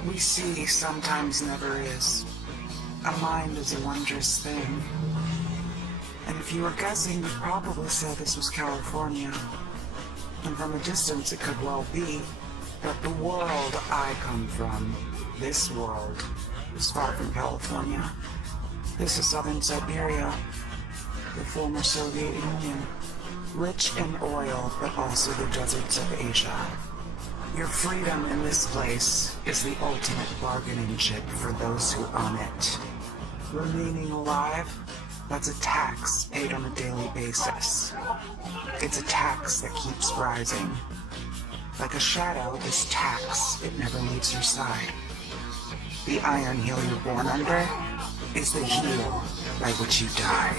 What we see sometimes never is. A mind is a wondrous thing. And if you were guessing, you'd probably say this was California. And from a distance, it could well be. But the world I come from, this world, is far from California. This is southern Siberia, the former Soviet Union. Rich in oil, but also the deserts of Asia. Your freedom in this place is the ultimate bargaining chip for those who own it. Remaining alive, that's a tax paid on a daily basis. It's a tax that keeps rising. Like a shadow, this tax, it never leaves your side. The iron heel you're born under is the heel by which you die.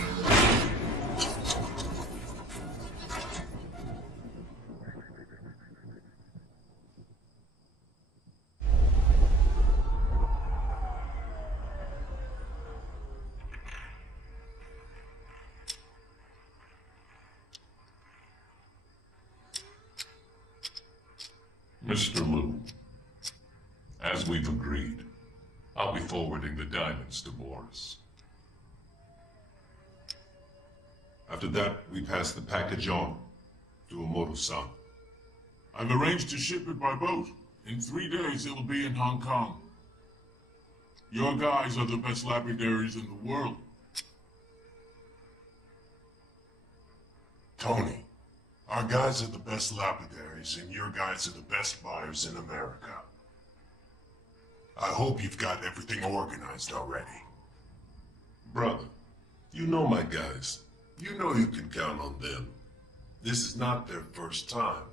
Mr. Liu, as we've agreed, I'll be forwarding the diamonds to Boris. After that, we pass the package on to Omoto-san. I've arranged to ship it by boat. In 3 days, it'll be in Hong Kong. Your guys are the best lapidaries in the world. Tony, our guys are the best lapidaries, and your guys are the best buyers in America. I hope you've got everything organized already. Brother, you know my guys. You know you can count on them. This is not their first time.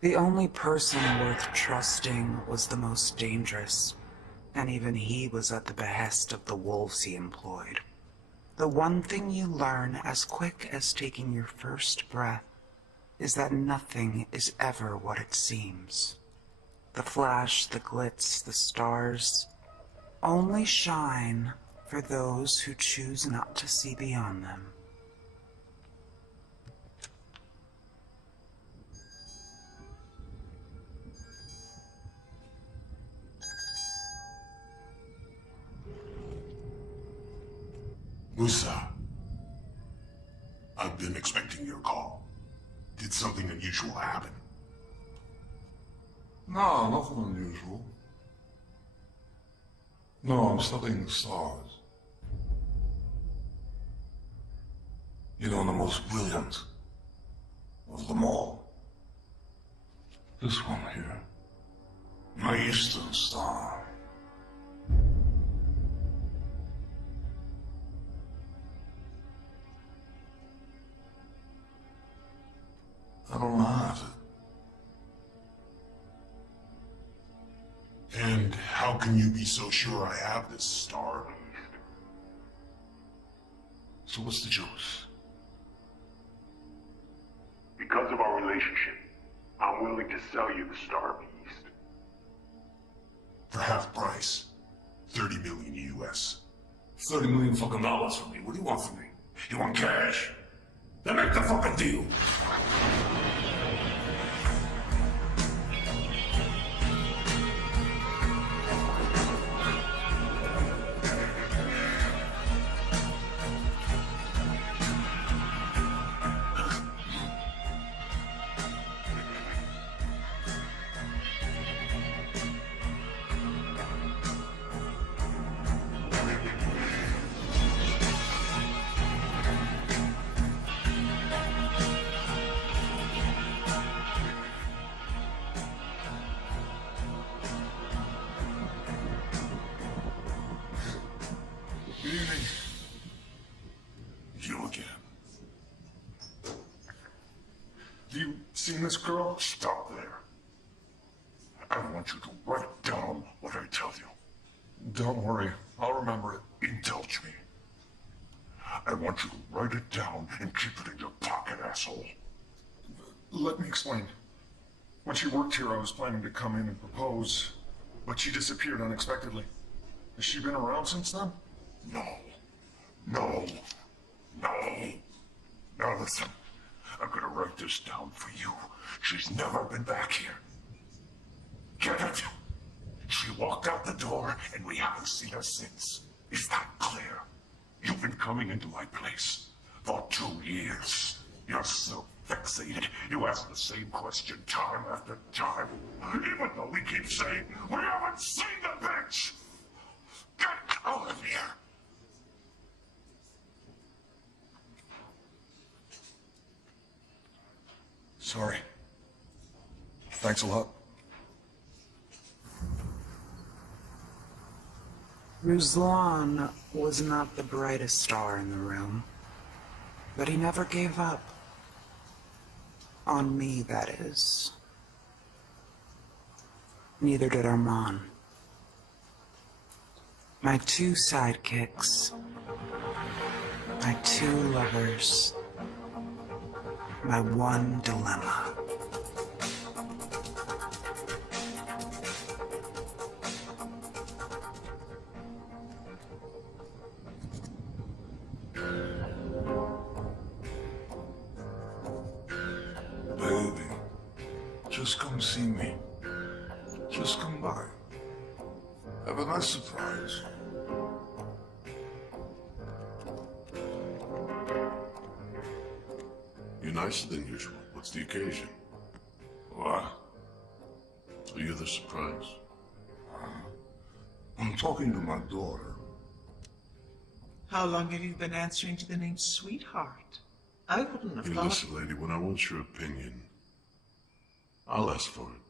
The only person worth trusting was the most dangerous, and even he was at the behest of the wolves he employed. The one thing you learn as quick as taking your first breath is that nothing is ever what it seems. The flash, the glitz, the stars only shine for those who choose not to see beyond them. Musa, I've been expecting your call. Did something unusual happen? No, nothing unusual. No, I'm studying the stars. You know, the most brilliant of them all. This one here. My eastern star. I don't have it. And how can you be so sure I have this star? So what's the juice? Because of our relationship, I'm willing to sell you the Star Beast. For half price. 30 million US. 30 million fucking dollars from me. What do you want from me? You want cash? Then make the fucking deal. Good evening. You again. Have you seen this girl? Stop there. I want you to write down what I tell you. Don't worry, I'll remember it. Indulge me. I want you to write it down and keep it in your pocket, asshole. Let me explain. When she worked here, I was planning to come in and propose, but she disappeared unexpectedly. Has she been around since then? No. No. No. Now listen. I'm gonna write this down for you. She's never been back here. Get it? She walked out the door, and we haven't seen her since. Is that clear? You've been coming into my place for 2 years. You're so fixated. You ask the same question time after time. Even though we keep saying, we haven't seen the bitch! Get out of here! Sorry. Thanks a lot. Ruslan was not the brightest star in the room, but he never gave up. On me, that is. Neither did Armand. My 2 sidekicks. My 2 lovers. My 1 dilemma. Baby, just come see me. Just come by. Have a nice surprise. You're nicer than usual. What's the occasion? What? Are you the surprise? I'm talking to my daughter. How long have you been answering to the name Sweetheart? I wouldn't have Hey, thought... listen, lady, when I want your opinion, I'll ask for it.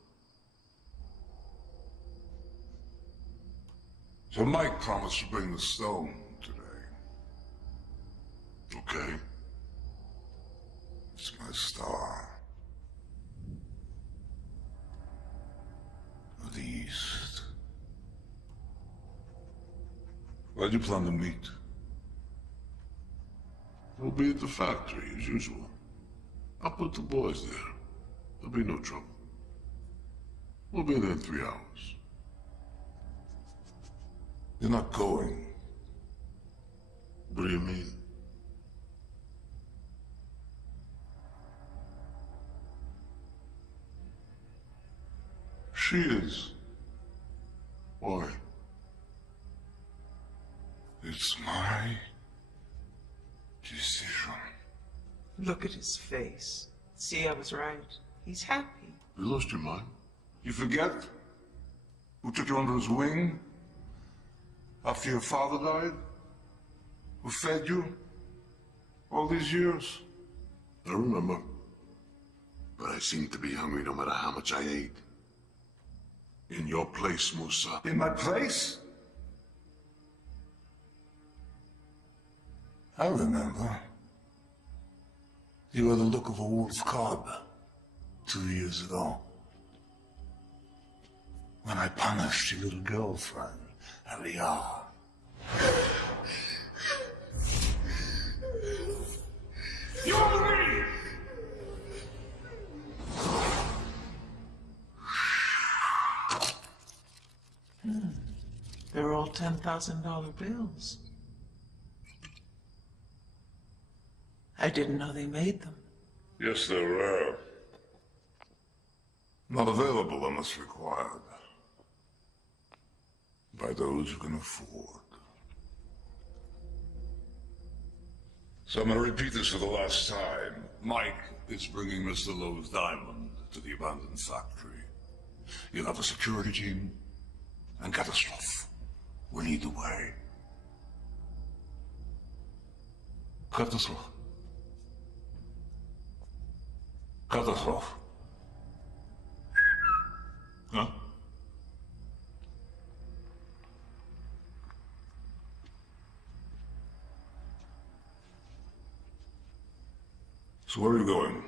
So Mike promised to bring the stone today. Okay? It's my star. Of the East. Where do you plan to meet? We'll be at the factory, as usual. I'll put the boys there. There'll be no trouble. We'll be there in 3 hours. You're not going. What do you mean? She is. Why? It's my decision. Look at his face. See, I was right. He's happy. You lost your mind? You forget who took you under his wing after your father died? Who fed you all these years? I remember. But I seemed to be hungry no matter how much I ate. In your place, Musa. In my place? I remember. You were the look of a wolf cub 2 years ago. When I punished your little girlfriend, Aliyah. You agree! They're all $10,000 bills. I didn't know they made them. Yes, they're rare. Not available unless required. By those who can afford. So I'm gonna repeat this for the last time. Mike is bringing Mr. Lowe's diamond to the abandoned factory. You'll have a security team, and Catastrophe will lead the way. Catastrophe. Catastrophe. Huh? So where are you going?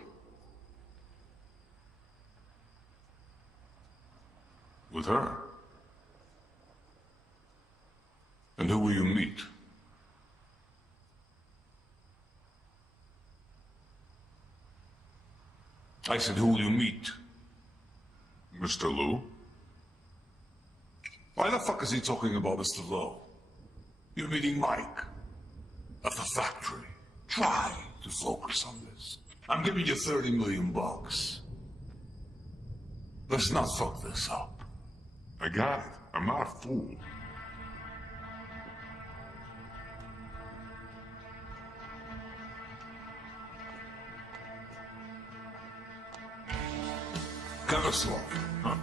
With her? And who will you meet? I said, who will you meet? Mr. Liu? Why the fuck is he talking about Mr. Lowe? You're meeting Mike at the factory. Try to focus on this. I'm giving you 30 million bucks. Let's not fuck this up. I got it. I'm not a fool. Kinda slow, huh?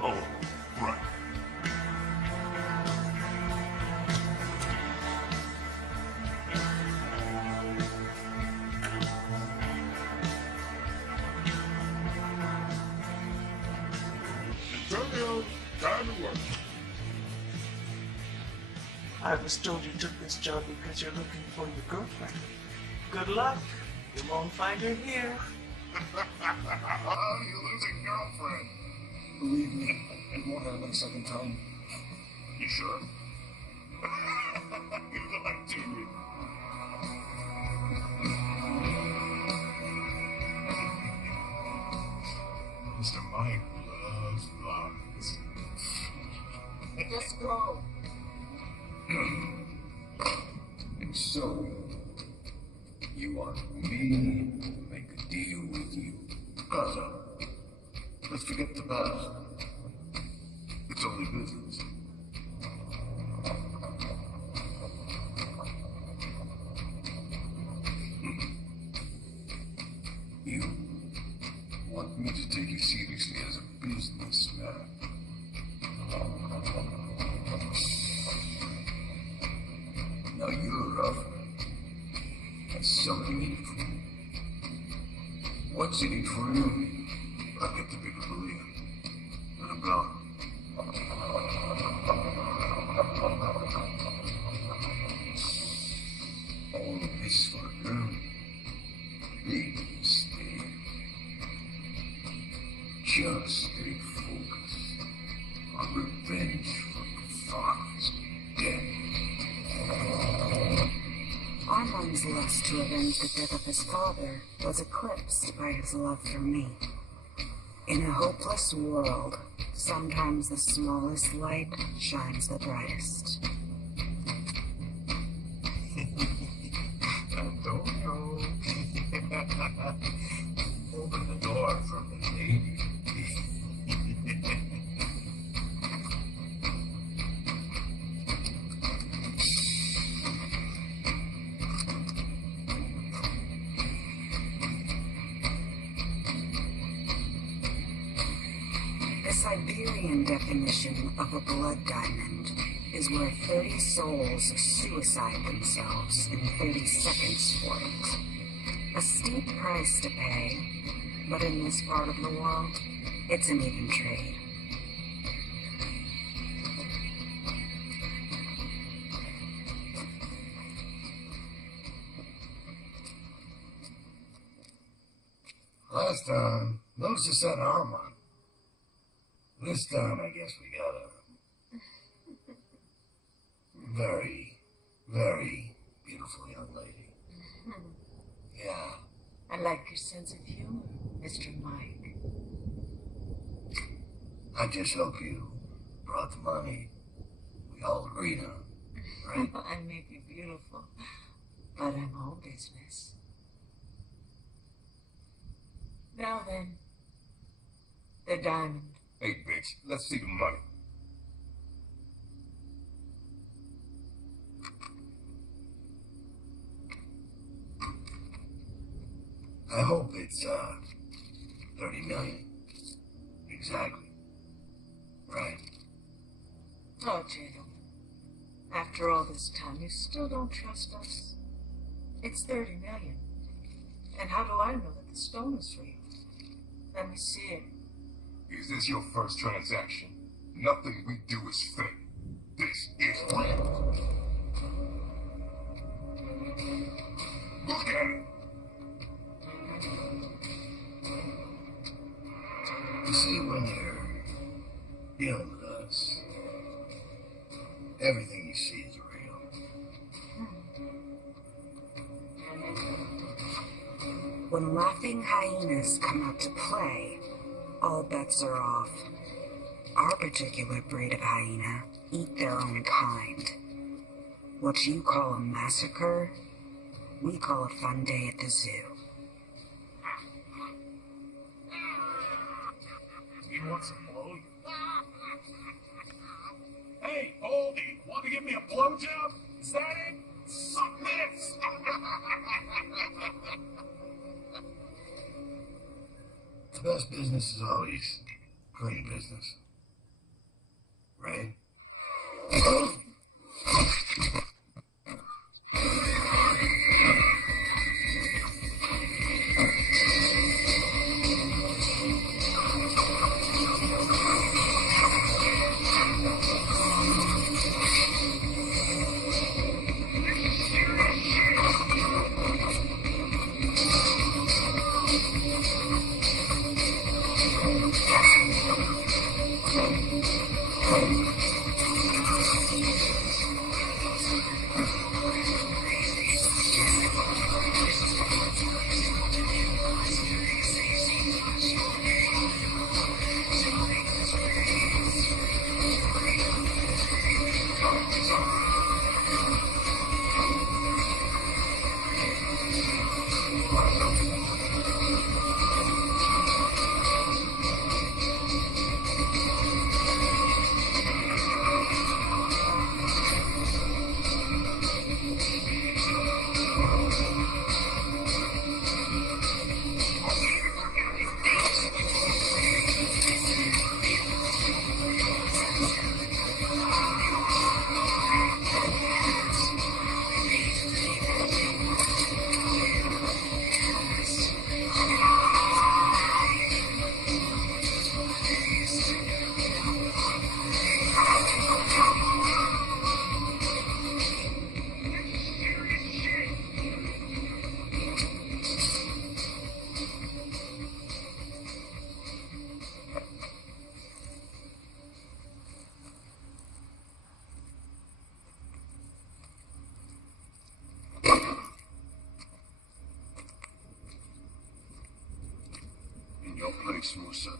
Oh, right. Antonio, time to work. I was told you took this job because you're looking for your girlfriend. Good luck. You won't find her here. Oh, you losing girlfriend. Believe me, it won't happen a second time. You sure? You're like TV. Mr. Mike loves lies. Just go. So, you want me to make a deal with you? Gaza, let's forget the past. It's only business. You want me to take you seriously as a businessman? Now you're rough. That's something in it for me. What's in it for you? I'll get the bigger balloon. And I'm gone. All of this for a girl. Big mistake. Just stay focused on revenge for your father's death. Armand's lust to avenge the death of his father was eclipsed by his love for me. In a hopeless world, sometimes the smallest light shines the brightest. Antonio. Open the door for the lady. The Siberian definition of a blood diamond is where 30 souls suicide themselves in 30 seconds for it. A steep price to pay, but in this part of the world, it's an even trade. Last time, notice you said Armand. This time, I guess we got a very, very beautiful young lady. Yeah. I like your sense of humor, Mr. Mike. I just hope you brought the money we all agreed on, right? I may be beautiful, but I'm all business. Now then, the diamond. Hey, bitch, let's see the money. I hope it's, 30 million. Exactly. Right. Oh, gentlemen, after all this time, you still don't trust us? It's 30 million. And how do I know that the stone is real? Let me see it. Is this your first transaction? Nothing we do is fake. This is real. Look at it. You see, when you're dealing with us, everything you see is real. When laughing hyenas come out to play, all bets are off. Our particular breed of hyena eat their own kind. What you call a massacre we call a fun day at the zoo. You want some blow? Hey, Baldy, want to give me a blowjob? Is that it? Suck this! The best business is always clean business. Right? Your place, Musa.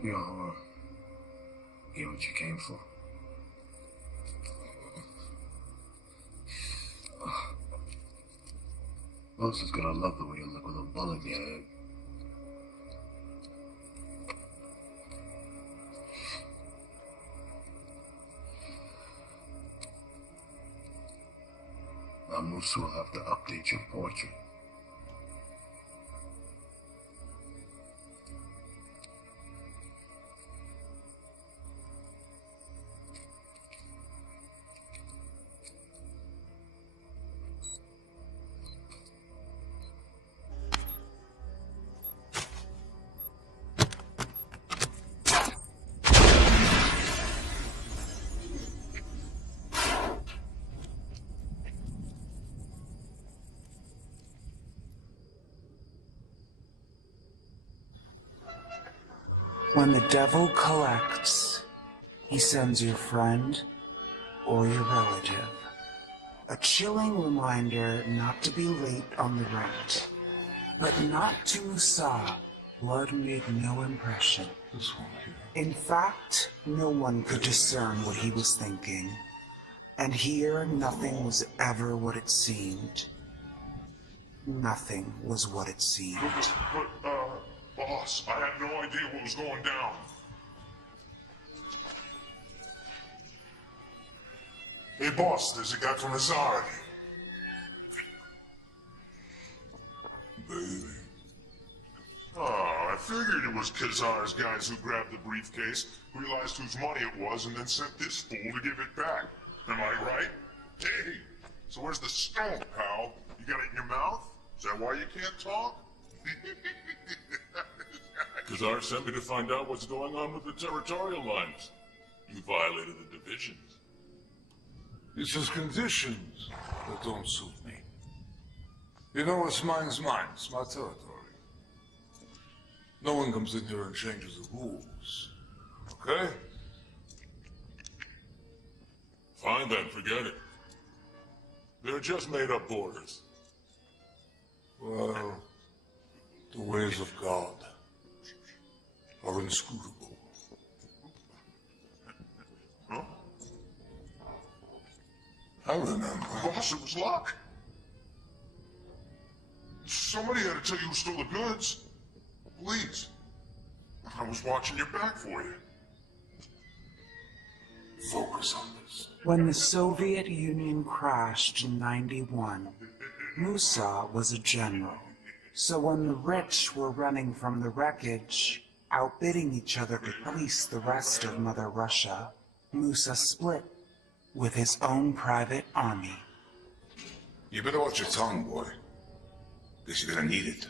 You're here what you came for. Los is gonna love the way you look with a bullet in your head. Now Musa will have to update your portrait. When the devil collects, he sends your friend or your relative. A chilling reminder not to be late on the rent. But not to Musa. Blood made no impression. This one here. In fact, no one could discern what he was thinking. And here, nothing was ever what it seemed. Nothing was what it seemed. Boss, I had no idea what was going down. Hey, boss, there's a guy from Azara here. Baby. Oh, I figured it was Khazar's guys who grabbed the briefcase, realized whose money it was, and then sent this fool to give it back. Am I right? Hey, so where's the stone, pal? You got it in your mouth? Is that why you can't talk? Khazar sent me to find out what's going on with the territorial lines. You violated the divisions. It's his conditions that don't suit me. You know what's mine's mine. It's my territory. No one comes in here and changes the rules. okay? Fine then, forget it. They're just made-up borders. Well, the ways of God are inscrutable. Huh? I remember. Boss, it was luck. Somebody had to tell you who stole the goods. Please. I was watching your back for you. Focus on this. When the Soviet Union crashed in '91, Musa was a general. So when the rich were running from the wreckage, outbidding each other to fleece the rest of Mother Russia, Musa split with his own private army. You better watch your tongue, boy. Because you're gonna need it.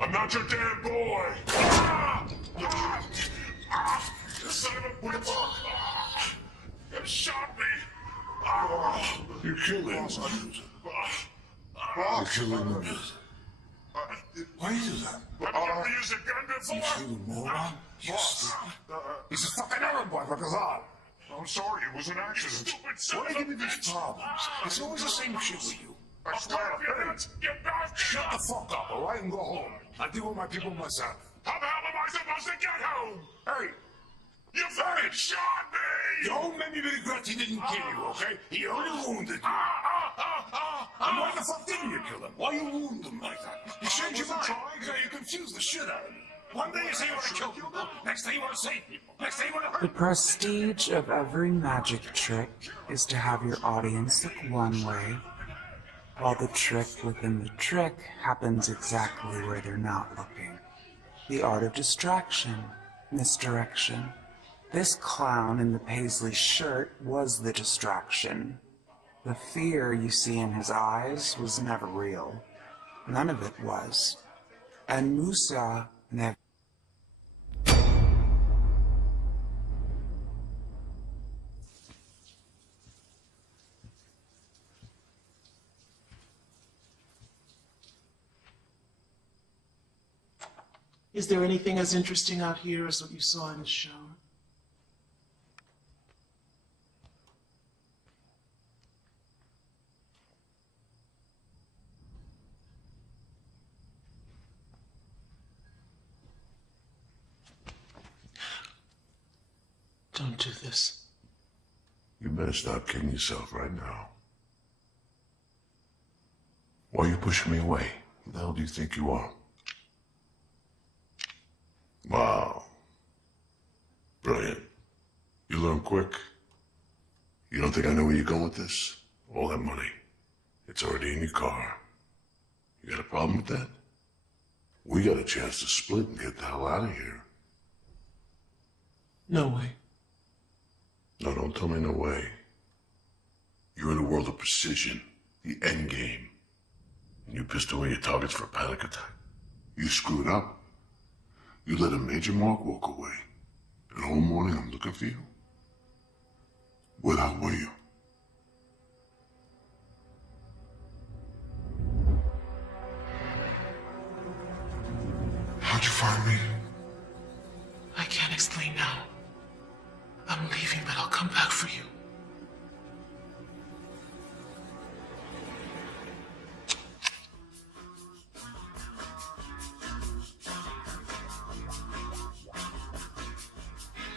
I'm not your damn boy! Ah! Ah! Ah! You son of a bitch! Ah! You shot me! Ah! You're killing him. You're killing him. Why you do that? Have you ever used a gun before? You killing moron? You stupid. He's a fucking errand boy for Kazan. I'm sorry, it was an accident. Stupid son Why of do a you give me these bitch! problems? It's always the same shit with you. I swear. You bastard! Shut the fuck up, all right, and go home. I deal with my people myself. How the hell am I supposed to get home? Hey, You fucking shot me! don't make me regret he didn't kill you, okay? He only wounded you. And why the fuck didn't you kill him? Why you wound him like that? You changed your mind. You confused the shit out of me. One day you say you want to kill people, next day you want to save people, next day you want to hurt The people. prestige of every magic trick is to have your audience look one way, while the trick within the trick happens exactly where they're not looking. The art of distraction, misdirection. This clown in the paisley shirt was the distraction. The fear you see in his eyes was never real. None of it was. And Musa never. Is there anything as interesting out here as what you saw in the shower? Don't do this. You better stop kidding yourself right now. Why are you pushing me away? Who the hell do you think you are? Wow. Brilliant. You learn quick. You don't think I know where you're going with this? All that money. It's already in your car. You got a problem with that? We got a chance to split and get the hell out of here. No way. No, don't tell me no way. You're in a world of precision, the end game. And you pissed away your targets for a panic attack. You screwed up. You let a major mark walk away. And all morning I'm looking for you. Where the hell were you? How'd you find me? I can't explain now. I'm leaving, but I'll come back for you.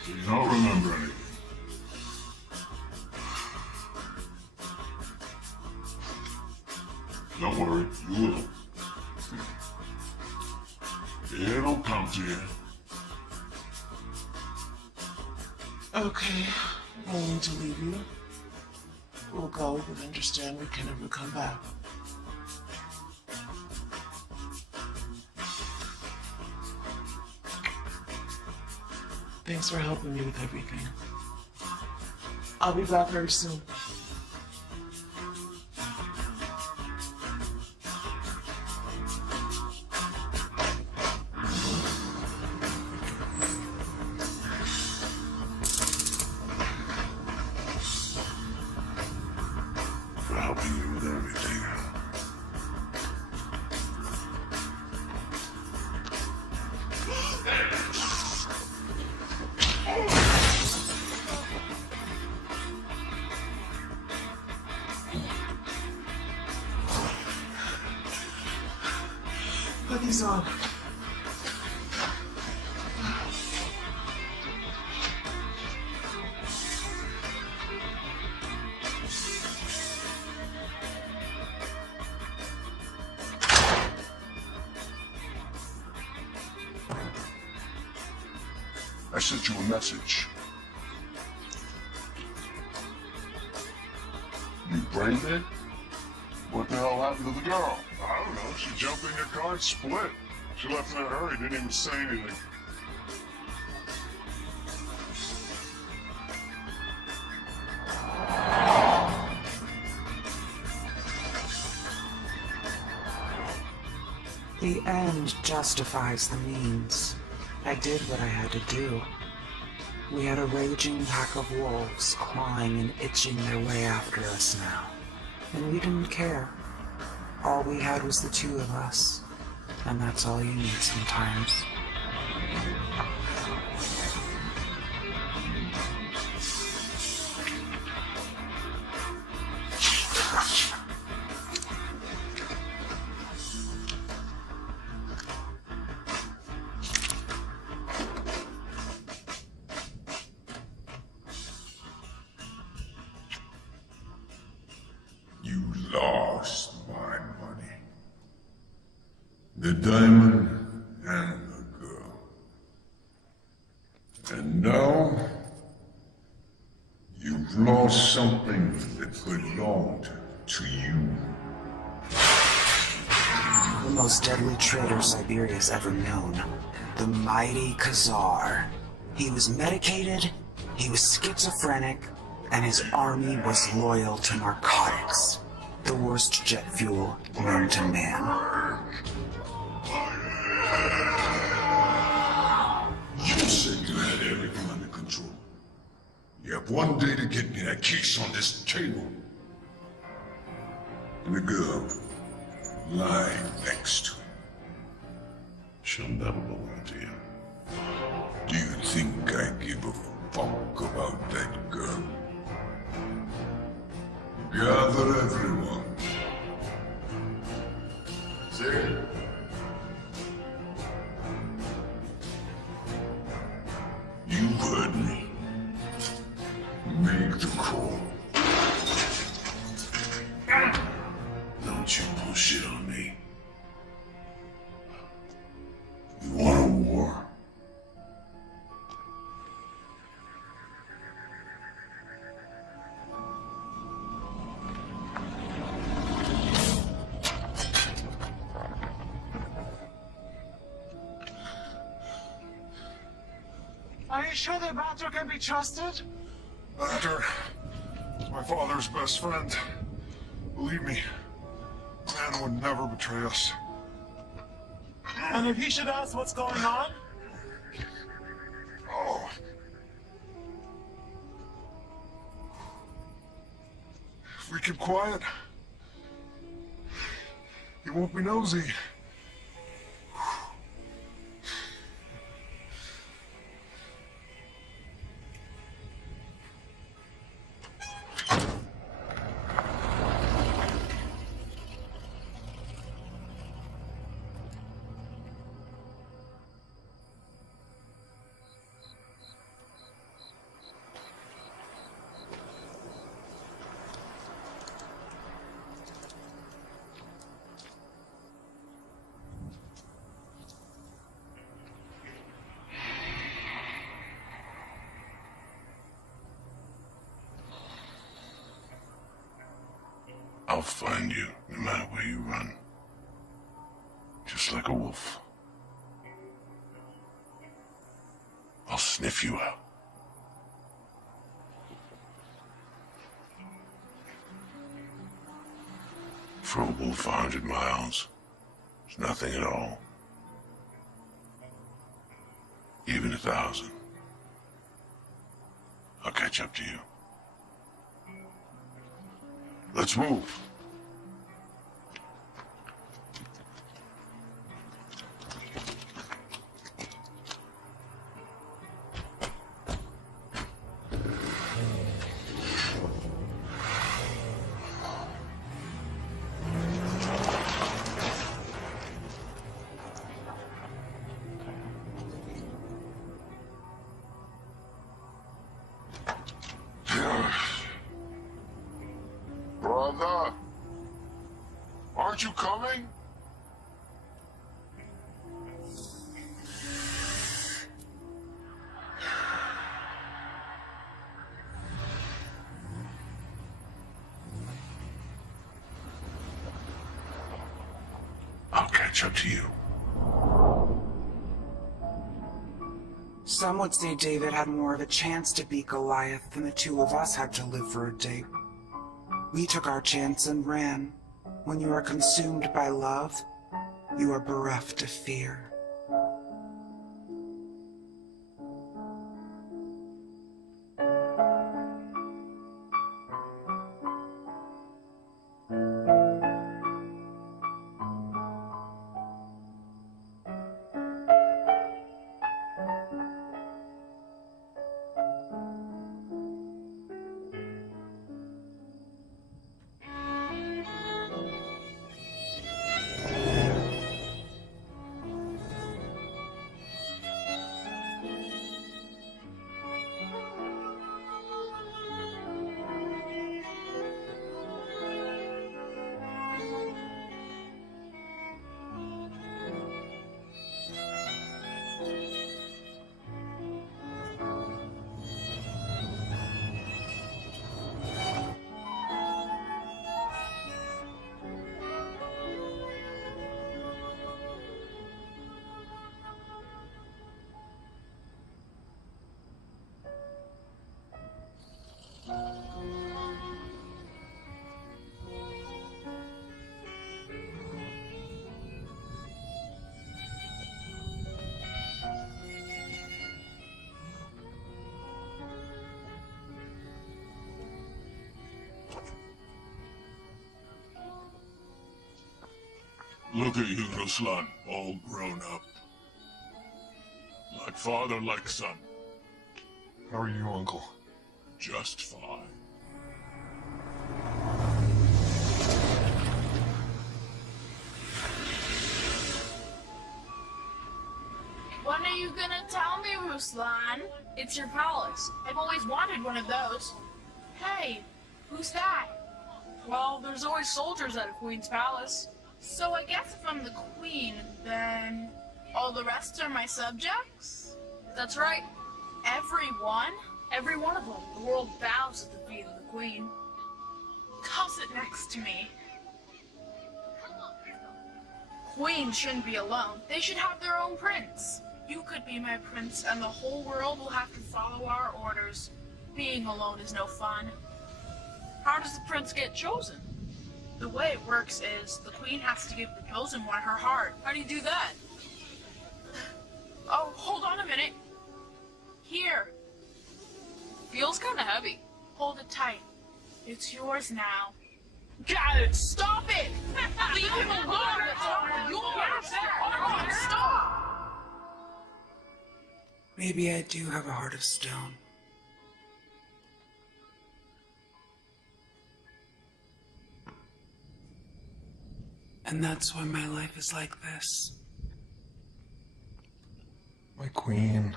So you don't remember anything. Don't worry, you will. It'll come to you. Okay, I'm willing to leave you. We'll go, but understand we can never come back. Thanks for helping me with everything. I'll be back very soon. For helping you with everything. He's on. I sent you a message. You brain dead? What the hell happened to the girl? I don't know. She jumped in your car and split. She left in a hurry, didn't even say anything. The end justifies the means. I did what I had to do. We had a raging pack of wolves clawing and itching their way after us now. And we didn't care. All we had was the two of us. And that's all you need sometimes. You lost my money. The diamond and the girl. And now, you've lost something that belonged to you. The most deadly traitor Siberia's ever known. The mighty Khazar. He was medicated, he was schizophrenic, and his army was loyal to narcotics. The worst jet fuel known to man. You said you had everything under control. You have one day to get me that case on this table. And the girl lying next to it. She'll never belong to you. Do you think I give a fuck about that girl? Gather everyone. See? You heard me. Make the call. Don't you bullshit on me. You want a war? Are you sure the Badger can be trusted? Badger is my father's best friend. Believe me, man would never betray us. And if he should ask what's going on? Oh. If we keep quiet, he won't be nosy. I'll find you no matter where you run. Just like a wolf. I'll sniff you out. For a wolf 100 miles, it's nothing at all. Even 1,000. I'll catch up to you. Let's move. you coming? I'll catch up to you. Some would say David had more of a chance to beat Goliath than the two of us had to live for a day. We took our chance and ran. When you are consumed by love, you are bereft of fear. Look at you, Ruslan, all grown up. Like father, like son. How are you, Uncle? Just fine. When are you gonna tell me, Ruslan? It's your palace. I've always wanted one of those. Hey, who's that? Well, there's always soldiers at a queen's palace. So I guess if I'm the queen, then all the rest are my subjects? That's right. Everyone? Every one of them. The world bows at the feet of the queen. Toss it next to me. Queens shouldn't be alone. They should have their own prince. You could be my prince, and the whole world will have to follow our orders. Being alone is no fun. How does the prince get chosen? The way it works is the queen has to give the chosen one her heart. How do you do that? Oh, hold on a minute. Here. Feels kind of heavy. Hold it tight. It's yours now. Got it! Stop it! Leave him alone! It's not yours! Stop! Maybe I do have a heart of stone. And that's why my life is like this. My queen.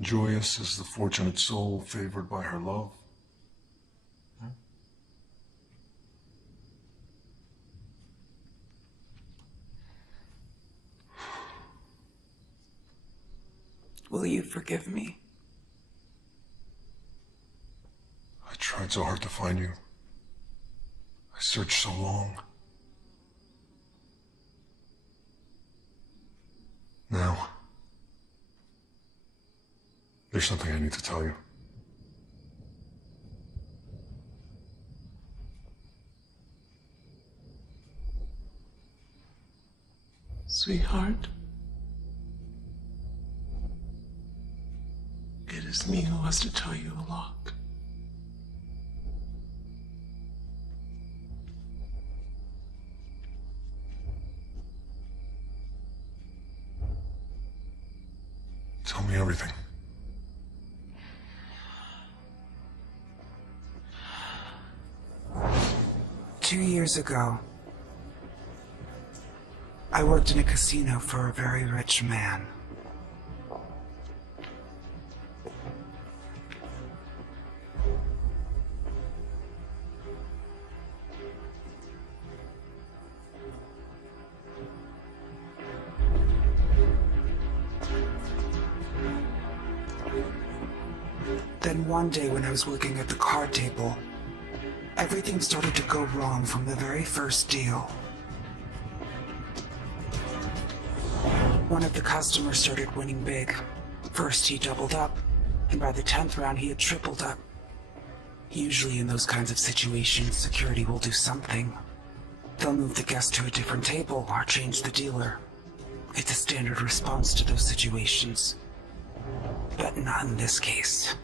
Joyous as the fortunate soul favored by her love. Huh? Will you forgive me? I tried so hard to find you. I searched so long. Now, there's something I need to tell you. Sweetheart, it is me who has to tell you a lot. Tell me everything. 2 years ago, I worked in a casino for a very rich man. Then one day when I was working at the card table, everything started to go wrong from the very first deal. One of the customers started winning big. First he doubled up, and by the 10th round he had tripled up. Usually in those kinds of situations, security will do something. They'll move the guest to a different table or change the dealer. It's a standard response to those situations. But not in this case.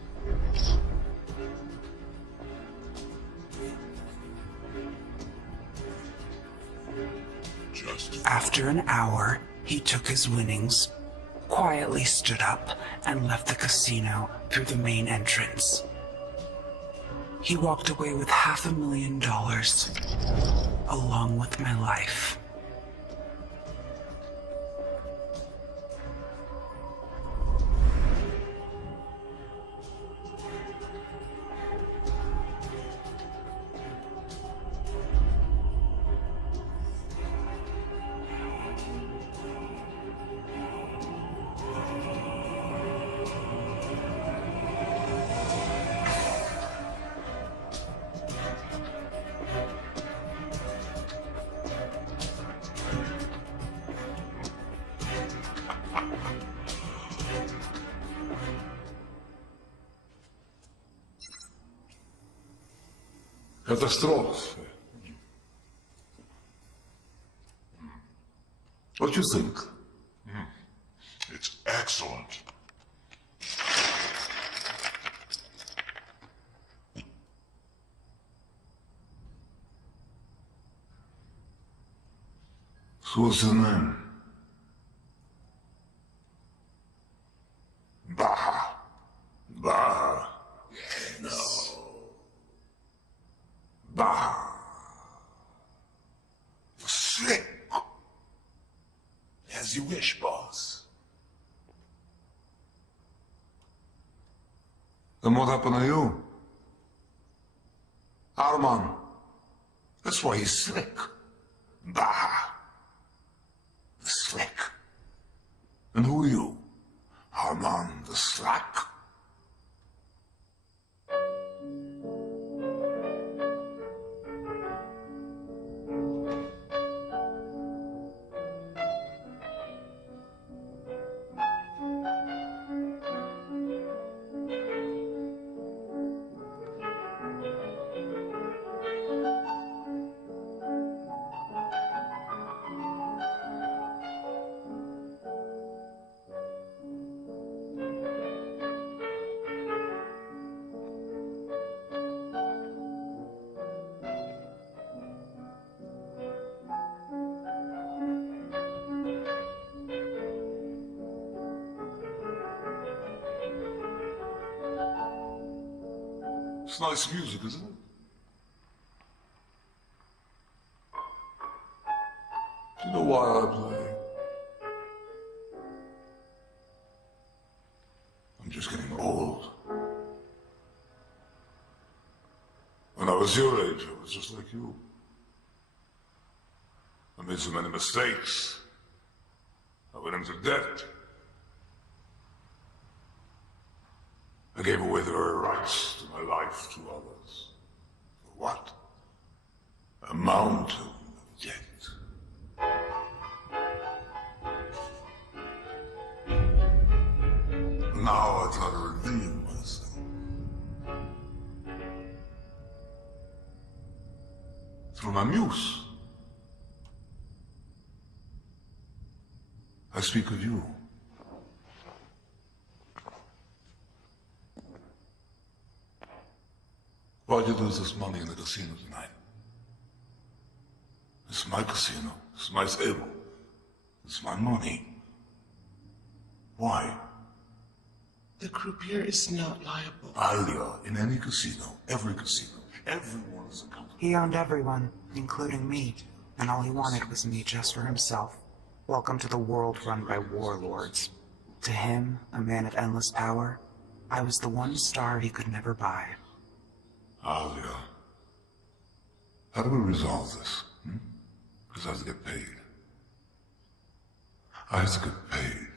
After an hour, he took his winnings, quietly stood up, and left the casino through the main entrance. He walked away with $500,000, along with my life. Catastrophe. What do you think? It's excellent. So what's the name? Baja. Baja. No. Baja. Slick. As you wish, boss. Then what happened to you? Arman. That's why he's slick. Baja. The slick. And who are you? Armand the slack. It's nice music, isn't it? Do you know why I play? I'm just getting old. When I was your age, I was just like you. I made so many mistakes. I went into debt. I gave away the very rights to my life to others. For what? A mountain of debt. Now I try to redeem myself. Through my muse. I speak of you. Why'd you lose this money in the casino tonight? It's my casino. It's my table. It's my money. Why? The croupier is not liable. Alia, in any casino, every casino, everyone is accountable. He owned everyone, including me, and all he wanted was me just for himself. Welcome to the world run by warlords. To him, a man of endless power, I was the one star he could never buy. Alia, how do we resolve this? Because I have to get paid. I have to get paid.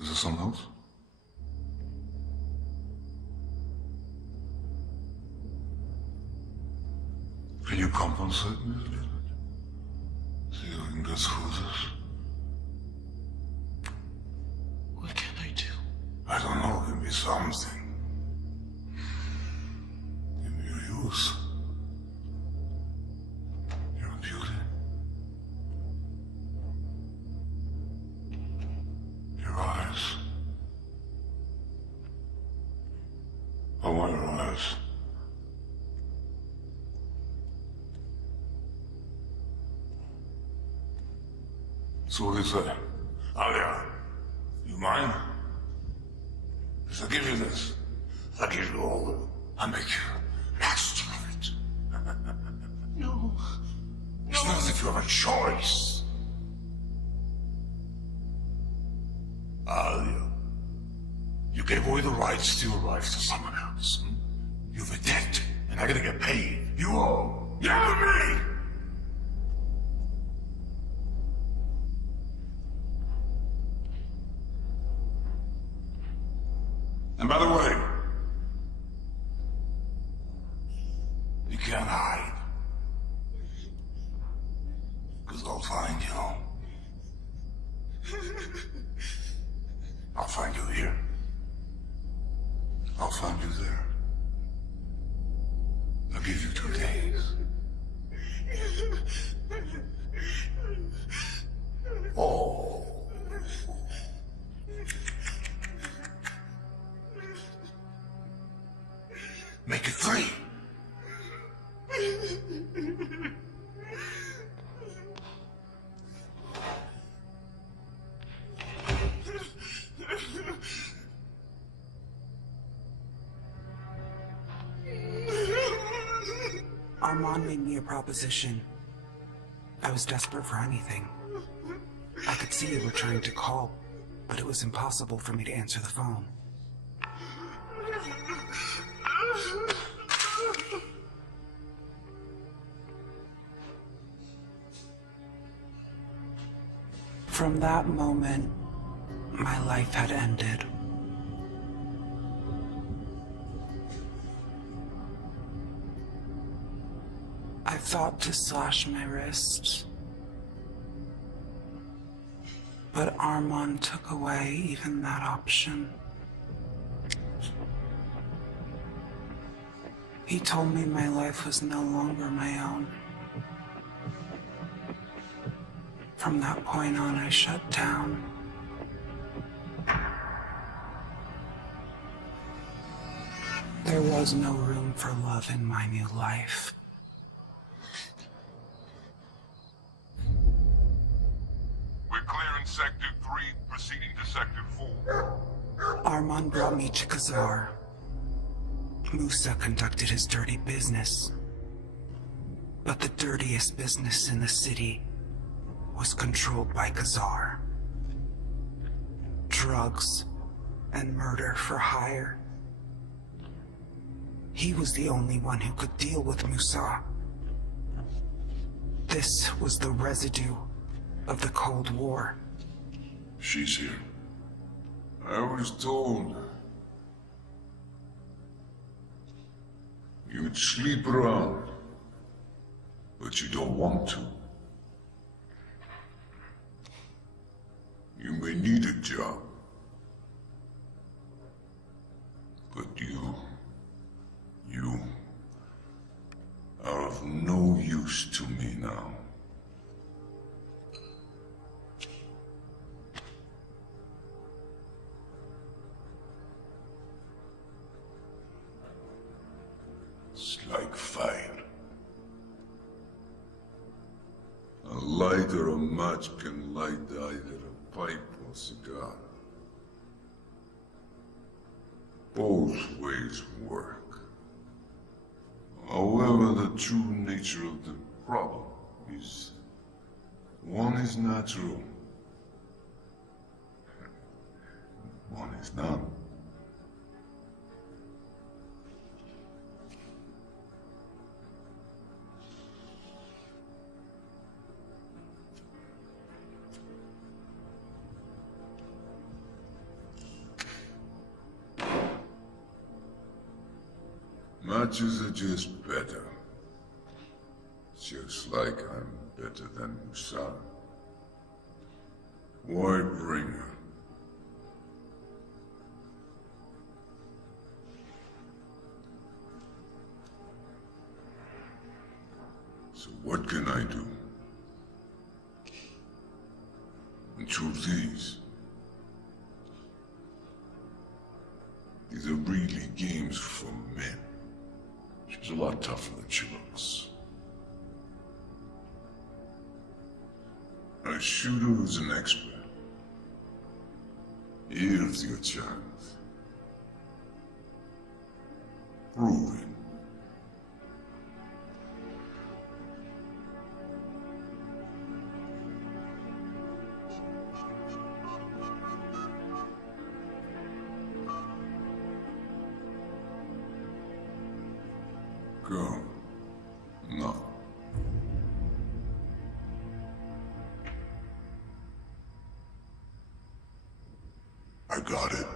Is there something else? compensate me a little? So you can get through this? What can I do? I don't know, give me something. Give me your youth. Your beauty. Your eyes. I want your eyes. So what do you say? Alia, you mind? Because I give you this. I give you all of it. I make you master of it. No. It's not as if you have a choice. Alia, you gave away the rights to your life to someone else. You have a debt, and I gotta get paid. You owe. You owe me! And by the way, you can't hide. Because I'll find you. I'll find you here. I'll find you there. I'll give you 2 days. Oh. Make it 3. Armand made me a proposition. I was desperate for anything. I could see you were trying to call, but it was impossible for me to answer the phone. From that moment, my life had ended. I thought to slash my wrist, but Armand took away even that option. He told me my life was no longer my own. From that point on, I shut down. There was no room for love in my new life. We're clearing Sector 3, proceeding to Sector 4. Armand brought me to Kazar. Musa conducted his dirty business. But the dirtiest business in the city was controlled by Kazar. Drugs and murder for hire. He was the only one who could deal with Musa. This was the residue of the Cold War. She's here. I was told you'd sleep around, but you don't want to. You may need a job, but you are of no use to me now. It's like fire. A light or a match can light either a pipe or cigar. Both ways work. However, the true nature of the problem is one is natural, one is not. Matches are just better. Just like I'm better than Musan. Why bring her? So what can I do? The truth is, these are really games for men. She's a lot tougher than she looks. A shooter who's an expert. Here's your chance. Prove it. Go. No. I got it.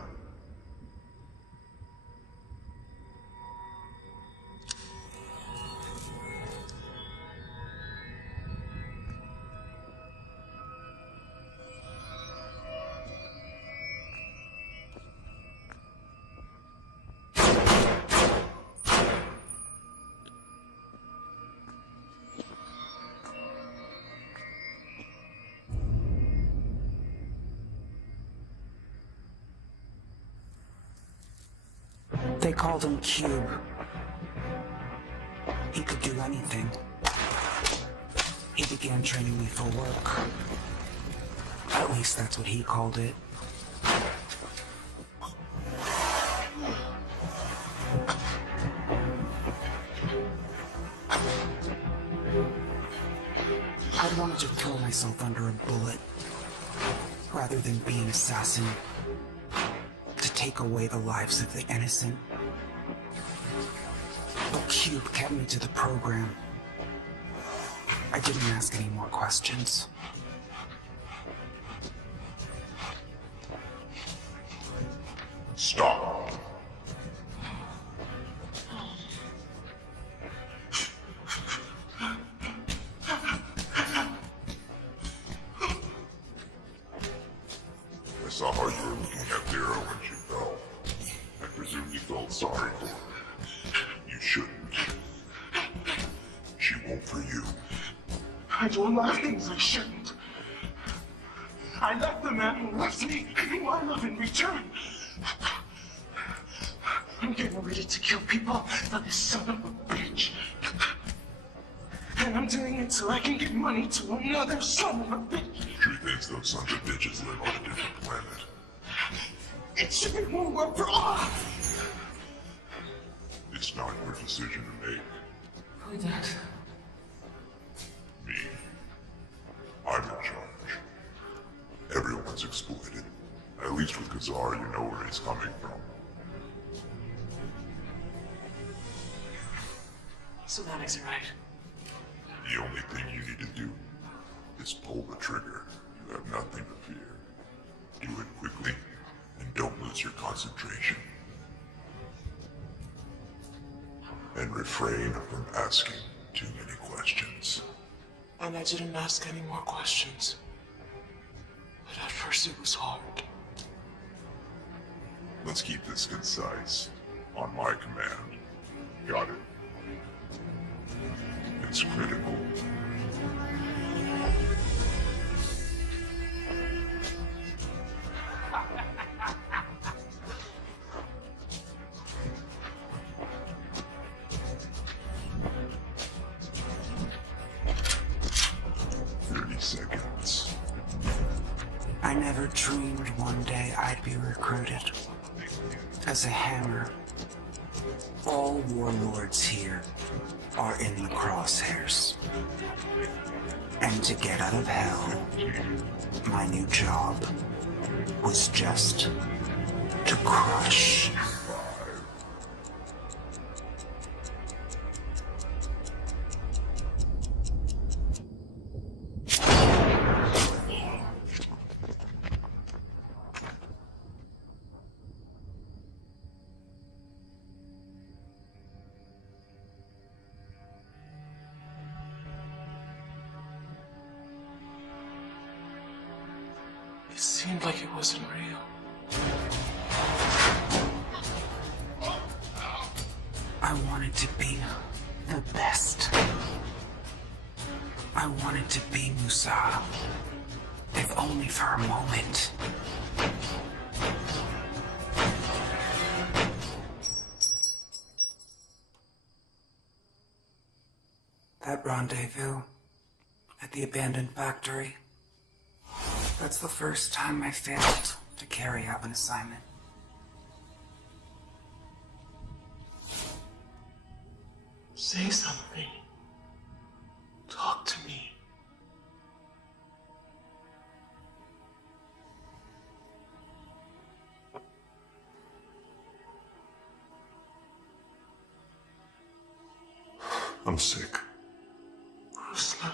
They called him Cube. He could do anything. He began training me for work. At least that's what he called it. I'd wanted to throw myself under a bullet, rather than be an assassin, to take away the lives of the innocent. But Cube kept me to the program. I didn't ask any more questions. Stop. I saw how you were looking at Lyra when she fell. I presume you felt sorry for her. You shouldn't. She won't for you. I do a lot of things I shouldn't. I left the man who loves me, who I love in return. I'm getting ready to kill people for this son of a bitch. And I'm doing it so I can give money to another son of a bitch. Truth is, those sons of bitches live on a different planet. It should be more work for all. It's not your decision to make. Who that? Me. I'm in charge. Everyone's exploited. At least with Kazar, you know where he's coming from. So that makes it right. The only thing you need to do is pull the trigger. You have nothing to fear. Do it quickly, and don't lose your concentration. And refrain from asking too many questions. And I didn't ask any more questions. But at first it was hard. Let's keep this concise. On my command. Got it? It's critical. Seconds. I never dreamed one day I'd be recruited. As a hammer, all warlords here are in the crosshairs. And to get out of hell, my new job was just to crush. It seemed like it wasn't real. I wanted to be the best. I wanted to be Musa, if only for a moment. That rendezvous at the abandoned factory, that's the first time I failed to carry out an assignment. Say something. Talk to me. I'm sick. Ruslan.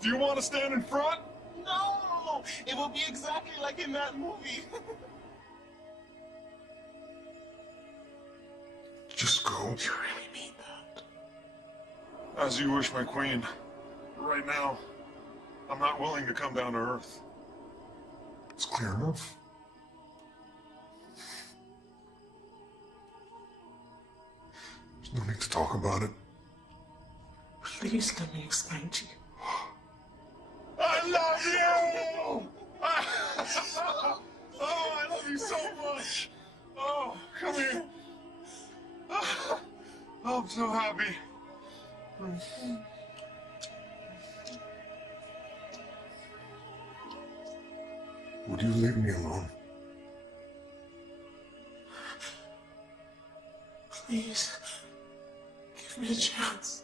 Do you want to stand in front? No! It will be exactly like in that movie. Just go. You really mean that? As you wish, my queen. Right now, I'm not willing to come down to Earth. It's clear enough. There's no need to talk about it. Please let me explain to you. I love you! Oh, I love you so much! Oh, come here. Oh, I'm so happy. Would you leave me alone? Please, give me a chance.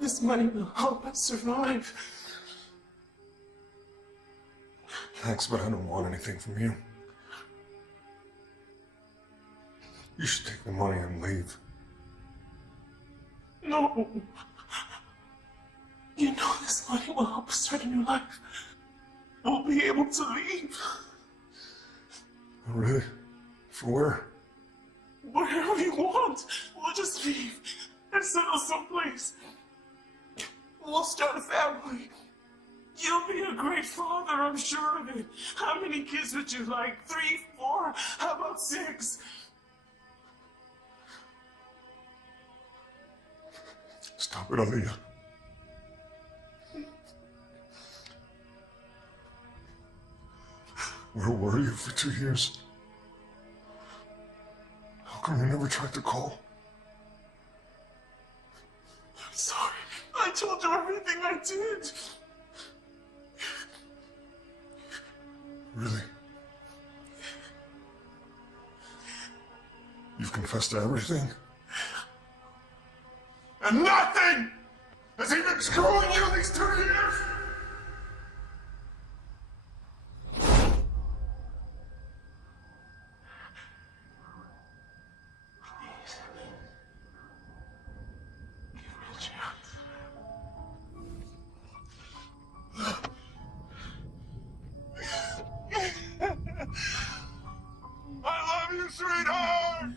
This money will help us survive. Thanks, but I don't want anything from you. You should take the money and leave. No. You know this money will help us start a new life. We'll be able to leave. Oh, really? For where? Wherever you want. We'll just leave and settle someplace. We'll start a family. You'll be a great father, I'm sure of it. How many kids would you like? 3, 4? How about 6? Stop it, Aaliyah. Where were you for 2 years? How come you never tried to call? I'm sorry. I told you everything I did. Really? You've confessed to everything? And nothing has he been screwing you these 2 years? I love you, sweetheart!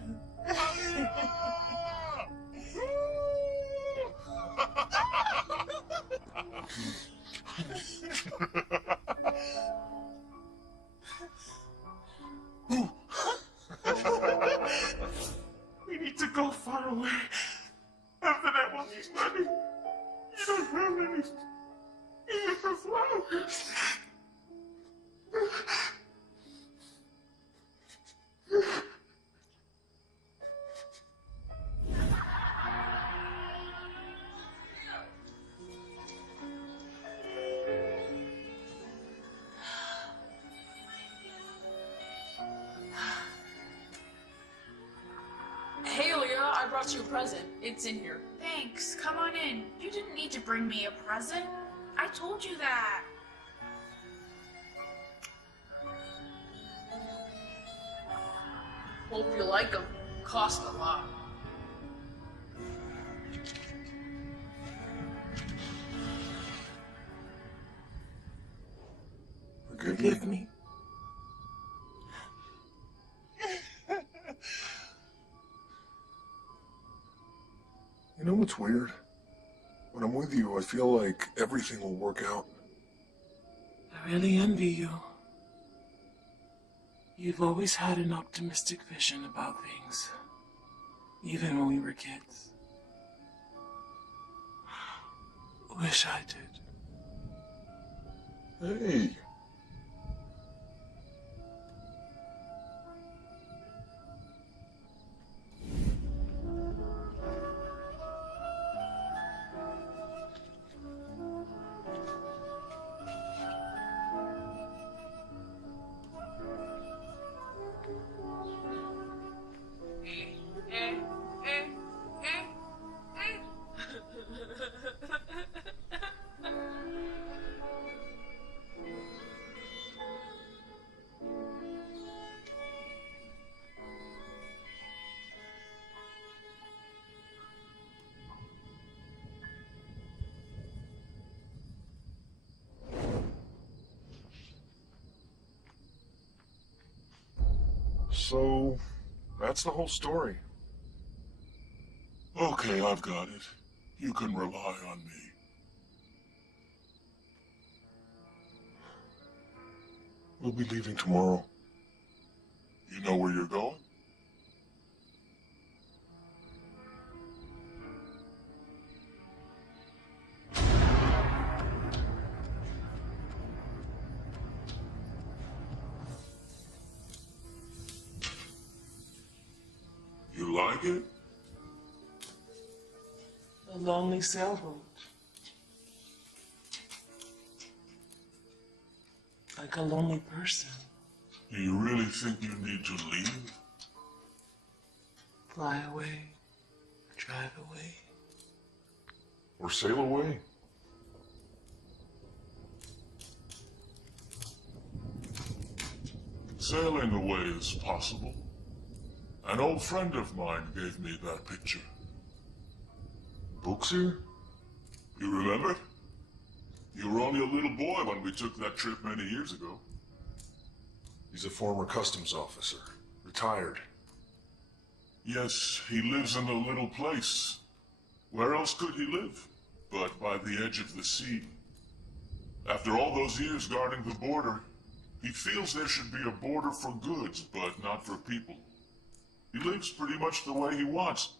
We need to go far away. After that, we'll need money. You don't have any. Even for flowers. Hey, Leah, I brought you a present. It's in here. Thanks. Come on in. You didn't need to bring me a present. I told you that. Hope you like them. Cost a lot. Forgive me. You know what's weird? When I'm with you, I feel like everything will work out. I really envy you. You've always had an optimistic vision about things, even when we were kids. Wish I did. Hey. So, that's the whole story. Okay, I've got it. You can rely on me. We'll be leaving tomorrow. You know where you're going? You like it? A lonely sailboat. Like a lonely person. Do you really think you need to leave? Fly away. Drive away. Or sail away. Sailing away is possible. An old friend of mine gave me that picture. Boxer? You remember? You were only a little boy when we took that trip many years ago. He's a former customs officer. Retired. Yes, he lives in a little place. Where else could he live? But by the edge of the sea. After all those years guarding the border, he feels there should be a border for goods, but not for people. He lives pretty much the way he wants.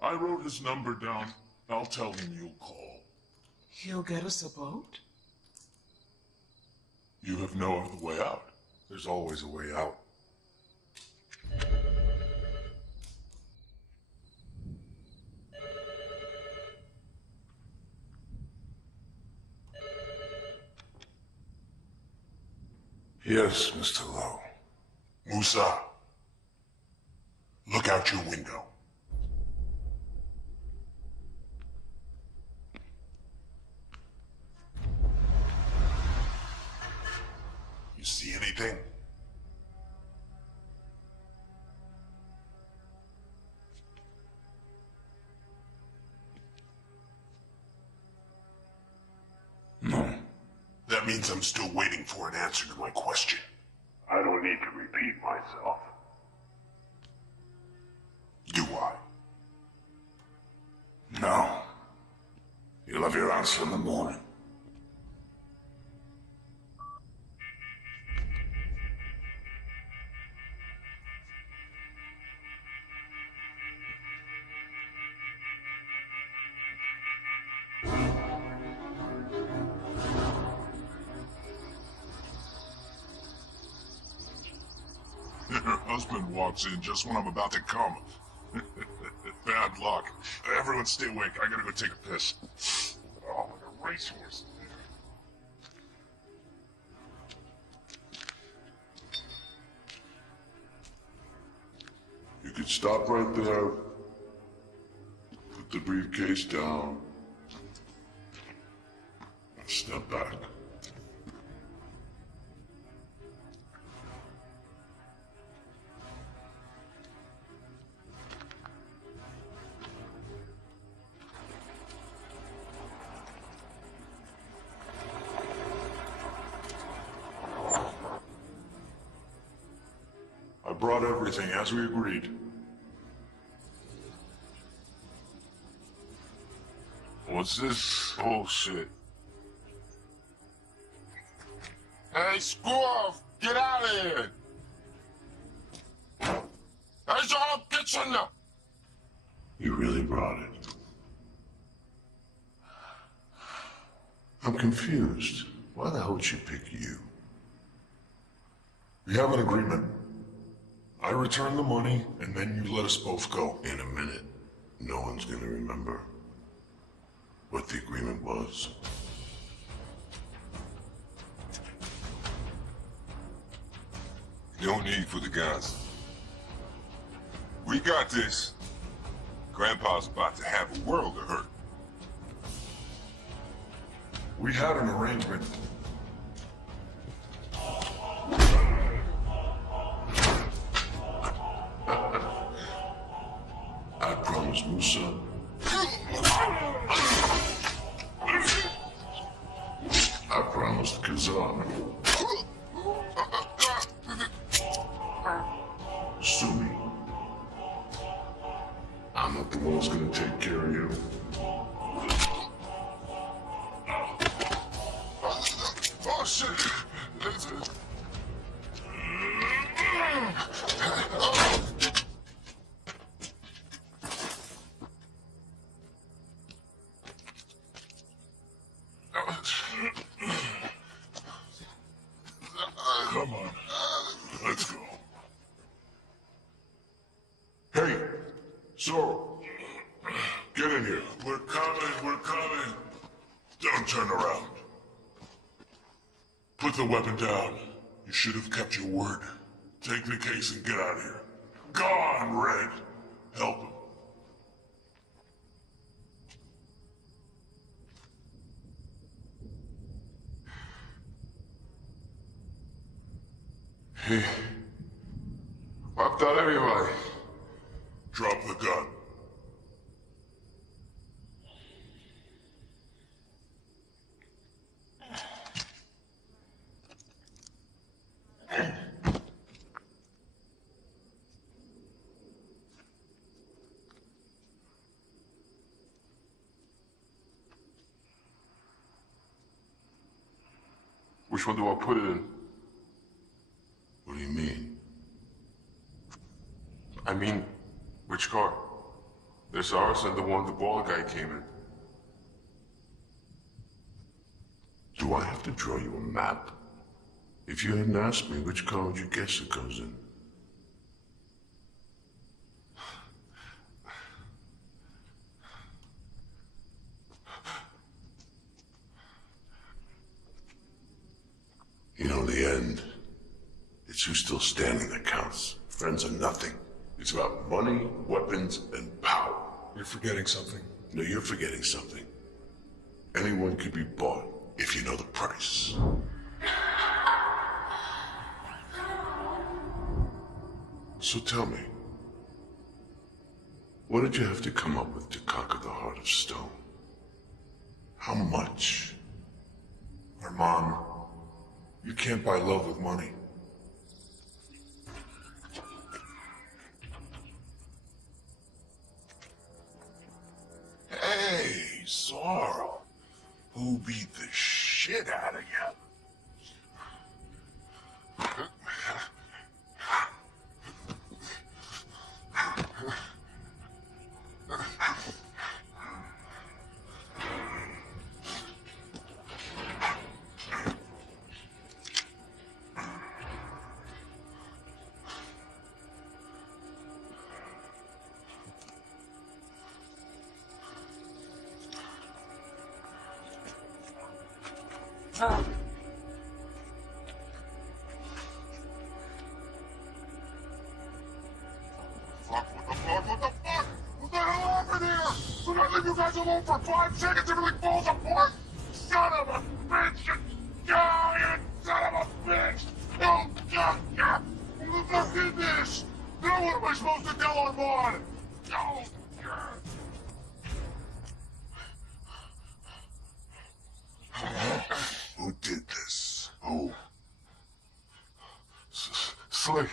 I wrote his number down. I'll tell him you'll call. He'll get us a boat? You have no other way out. There's always a way out. Yes, Mr. Lowe. Musa, look out your window. You see anything? No. That means I'm still waiting for an answer to my question. I don't need to repeat myself. Do I? No. You'll have your answer in the morning. Her husband walks in just when I'm about to come. Bad luck. Everyone stay awake. I gotta go take a piss. Oh, like a racehorse. You could stop right there. Put the briefcase down. And step back. I brought everything as we agreed. What's this bullshit? Hey, screw off! Get out of here! Hey, John, get in there! You really brought it. I'm confused. Why the hell would she pick you? We have an agreement. I return the money, and then you let us both go. In a minute, no one's gonna remember what the agreement was. No need for the guns. We got this. Grandpa's about to have a world of hurt. We had an arrangement. I promised Musa. I promised Kazan. Sue me. I'm not the one who's gonna take care of you. Oh, shit! Come on. Let's go. Hey, so get in here. We're coming, we're coming. Don't turn around. Put the weapon down. You should have kept your word. Take the case and get out of here. Go on, Red. Help him. Hey, wiped out everybody. Drop the gun. Which one do I put it in? What do you mean? I mean, which car? There's ours and the one the baller guy came in. Do I have to draw you a map? If you hadn't asked me, which car would you guess it goes in? You know, in the end, it's who's still standing that counts. Friends are nothing. It's about money, weapons, and power. You're forgetting something. No, you're forgetting something. Anyone could be bought if you know the price. So tell me, what did you have to come up with to conquer the Heart of Stone? How much? Armand, you can't buy love with money. Hey, Zorro. Who beat the shit out of you? What the fuck? What the hell happened here? When I leave you guys alone for 5 seconds, everything falls apart? Son of a bitch! Oh, you son of a bitch! Oh, God, God! Who the fuck did this? Now what am I supposed to tell Armand? Oh, God! Who did this? Who? Slick.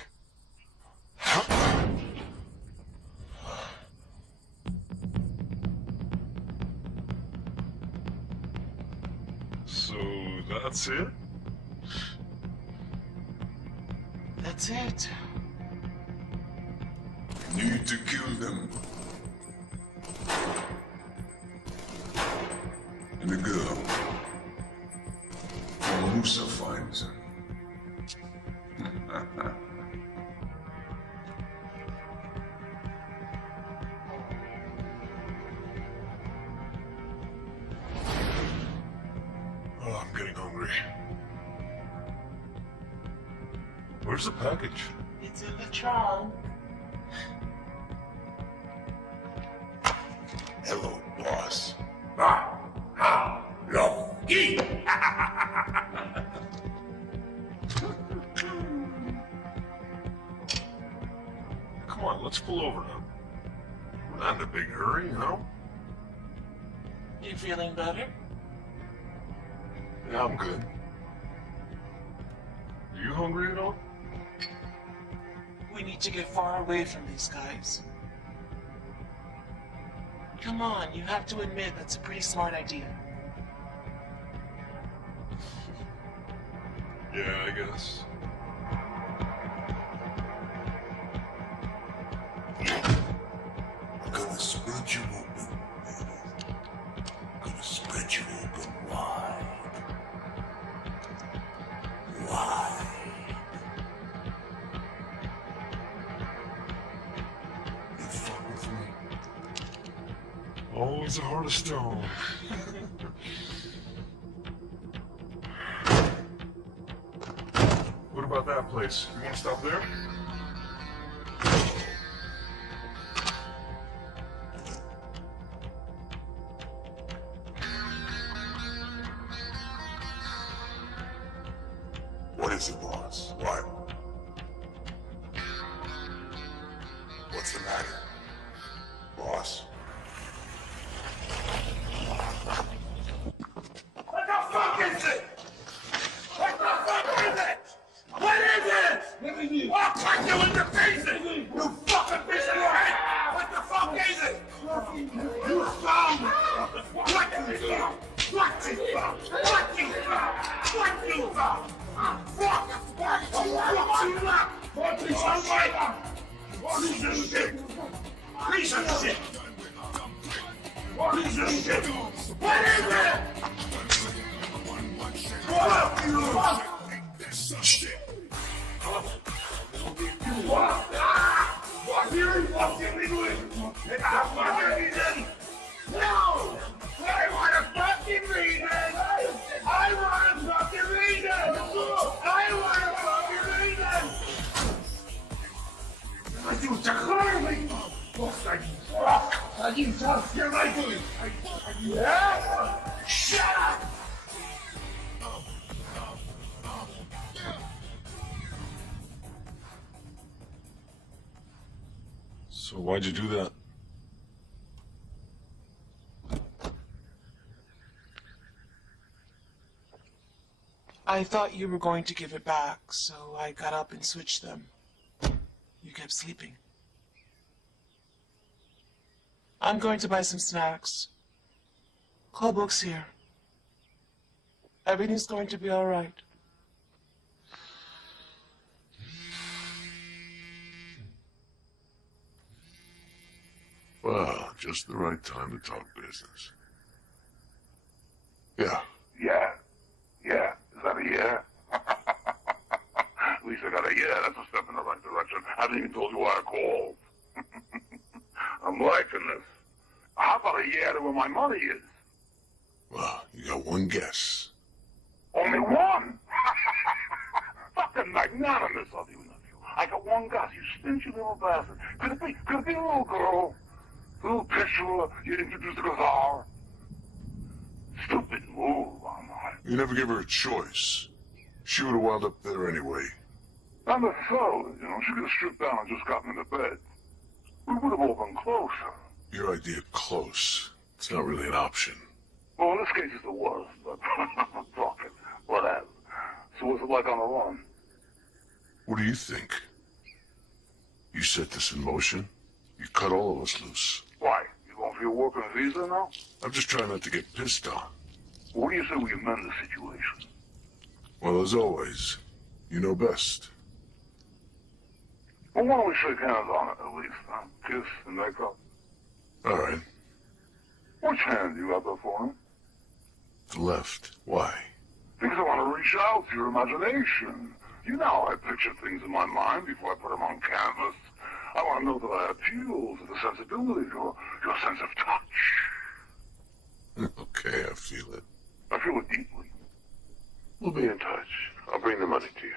So that's it? That's it. Need to kill them. And the girl. When Musa finds her. Oh, I'm getting hungry. Where's the package? It's in the trunk. Hello, boss. Eat! Come on, let's pull over now. We're not in a big hurry, you know? You feeling better? Yeah, I'm good. Are you hungry at all? We need to get far away from these guys. Come on, you have to admit that's a pretty smart idea. Yeah, I guess. I'm gonna spread you open, baby. I'm gonna spread you open wide. Wide. You fuck with me? Always a heart of stone. What about that place? You want to stop there? What is it, boss? What? What's the matter? Boss? What the fuck is it? What the fuck is it? What is it? I'll cut you into pieces! You fucking piece of your head! What the fuck is it? You found it! What you found? What you found? What you found? What you found? Fuck! What you found? What piece of shit? Piece of shit! Piece of shit! Piece of shit! What is it? What you fuck? What are you fucking doing? It's a fucking reason! No! I want a fucking reason! I want a fucking reason! I want a fucking reason! Один захарный! Господи! Один час я найду! Shut up! So why'd you do that? I thought you were going to give it back, so I got up and switched them. You kept sleeping. I'm going to buy some snacks. Call Book's here. Everything's going to be all right. Well, just the right time to talk business. Yeah. Yeah. Yeah. Is that a yeah? At least I got a yeah. That's a step in the right direction. I haven't even told you why I called. I'm liking this. How about a yeah to where my money is? Well, you got one guess. Only one? Fucking magnanimous of you, nephew. I got one guess, you stingy little bastard. Could it be a little girl? A little picture you introduced to Gazar? Stupid move, I'm not. You never gave her a choice. She would have wound up there anyway. And the fellas, she could have stripped down and just gotten into bed. We would have all been closer. Your idea close. It's not really an option. Well, in this case, it's the worst, but fuck it. Whatever. So what's it like on the run? What do you think? You set this in motion? You cut all of us loose. Why? You going for your work on a visa now? I'm just trying not to get pissed on. What do you say we amend the situation? Well, as always, you know best. Well, why don't we shake hands on it at least, huh? Kiss and make up. All right. Which hand do you have there for him? The left. Why? Because I want to reach out to your imagination. You know I picture things in my mind before I put them on canvas. I want to know that I appeal to the sensibility, your sense of touch. Okay, I feel it. I feel it deeply. We'll be in touch. I'll bring the money to you.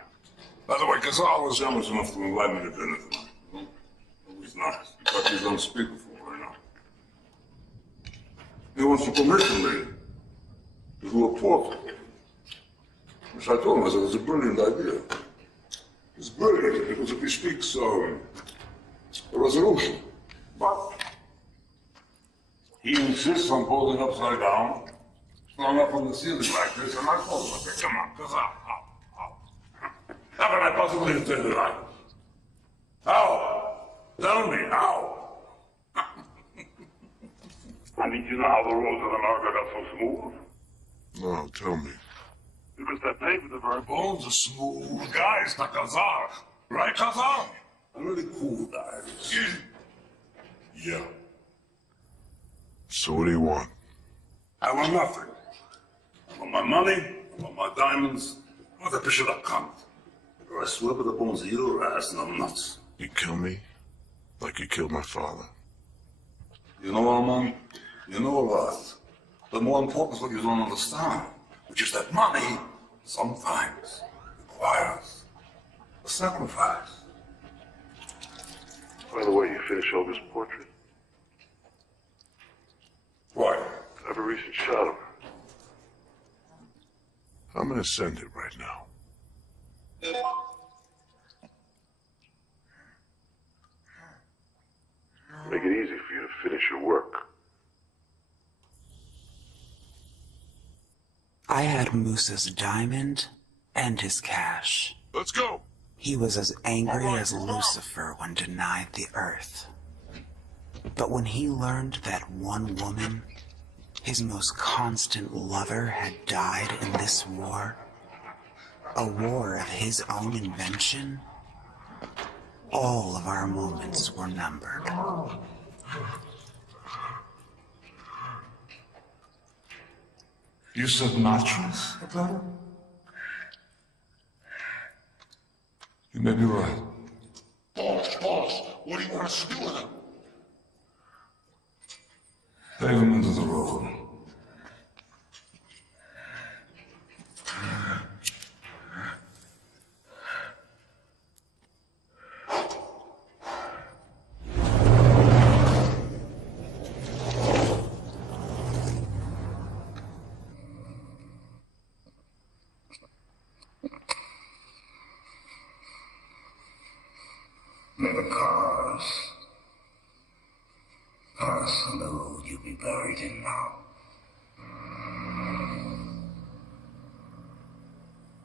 By the way, Cazal was generous enough to invite me to dinner tonight. Well, he's nice. In fact, he's on speakerphone right now. He wants to commission me to do a portrait. Which I told him, I said, it's a brilliant idea. It's brilliant because it bespeaks a resolution. But he insists on posing upside down, strung up on the ceiling like this, and I told him, I said, come on, Cazal, how can I possibly stay alive? How? Tell me, how? I mean, you know how the roads of America got so smooth? No, tell me. Because that pavement, the very Bones are smooth guys like Cazal. Right, Cazal? A really cool guys. Yeah. So what do you want? I want nothing. I want my money, I want my diamonds, I want the picture that comes. Or I swear by the bones of your ass and I'm nuts. You kill me? Like you killed my father? You know, Armand, you know a lot. But more important is what you don't understand, which is that money sometimes requires a sacrifice. By the way, you finish Olga's portrait? Why? I have a recent shot of her. I'm gonna send it right now. Make it easy for you to finish your work. I had Musa's diamond and his cash. Let's go! He was as angry as Lucifer when denied the earth. But when he learned that one woman, his most constant lover, had died in this war, a war of his own invention, all of our moments were numbered. You said mattress about it? You may be right. Boss, what do you want us to do with him? Take him into the road. May the cars pass on the road you'll be buried in now.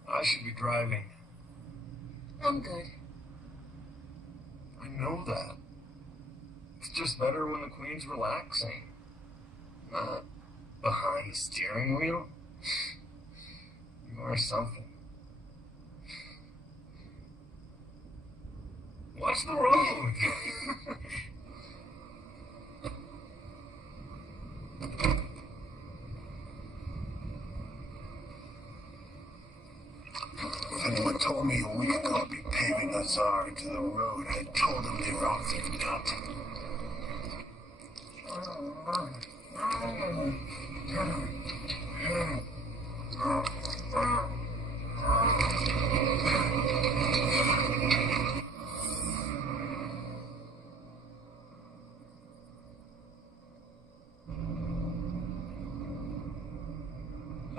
I should be driving. I'm good. I know that. It's just better when the Queen's relaxing. Not behind the steering wheel. You are something. Watch the road! If anyone told me a week ago I'd be paving Azar into the road, I told them they were off their nut.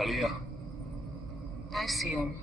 Alia. I see him.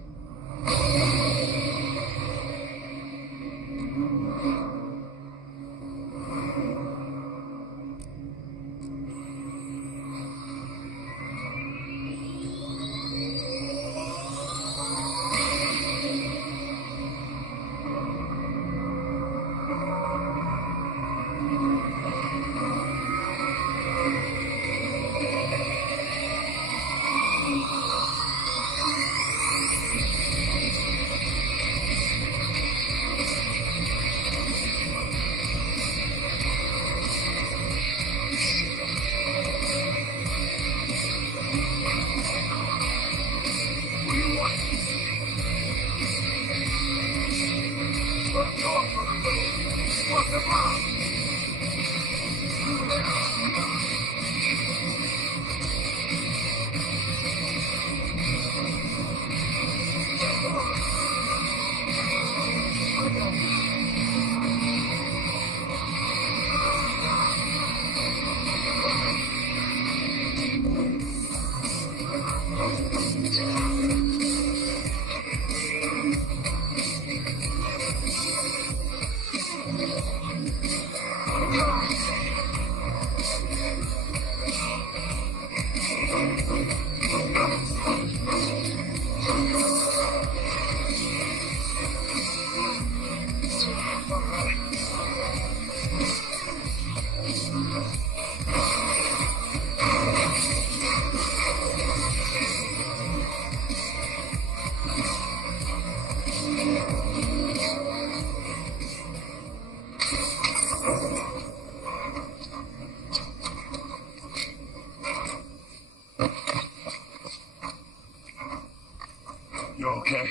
You okay?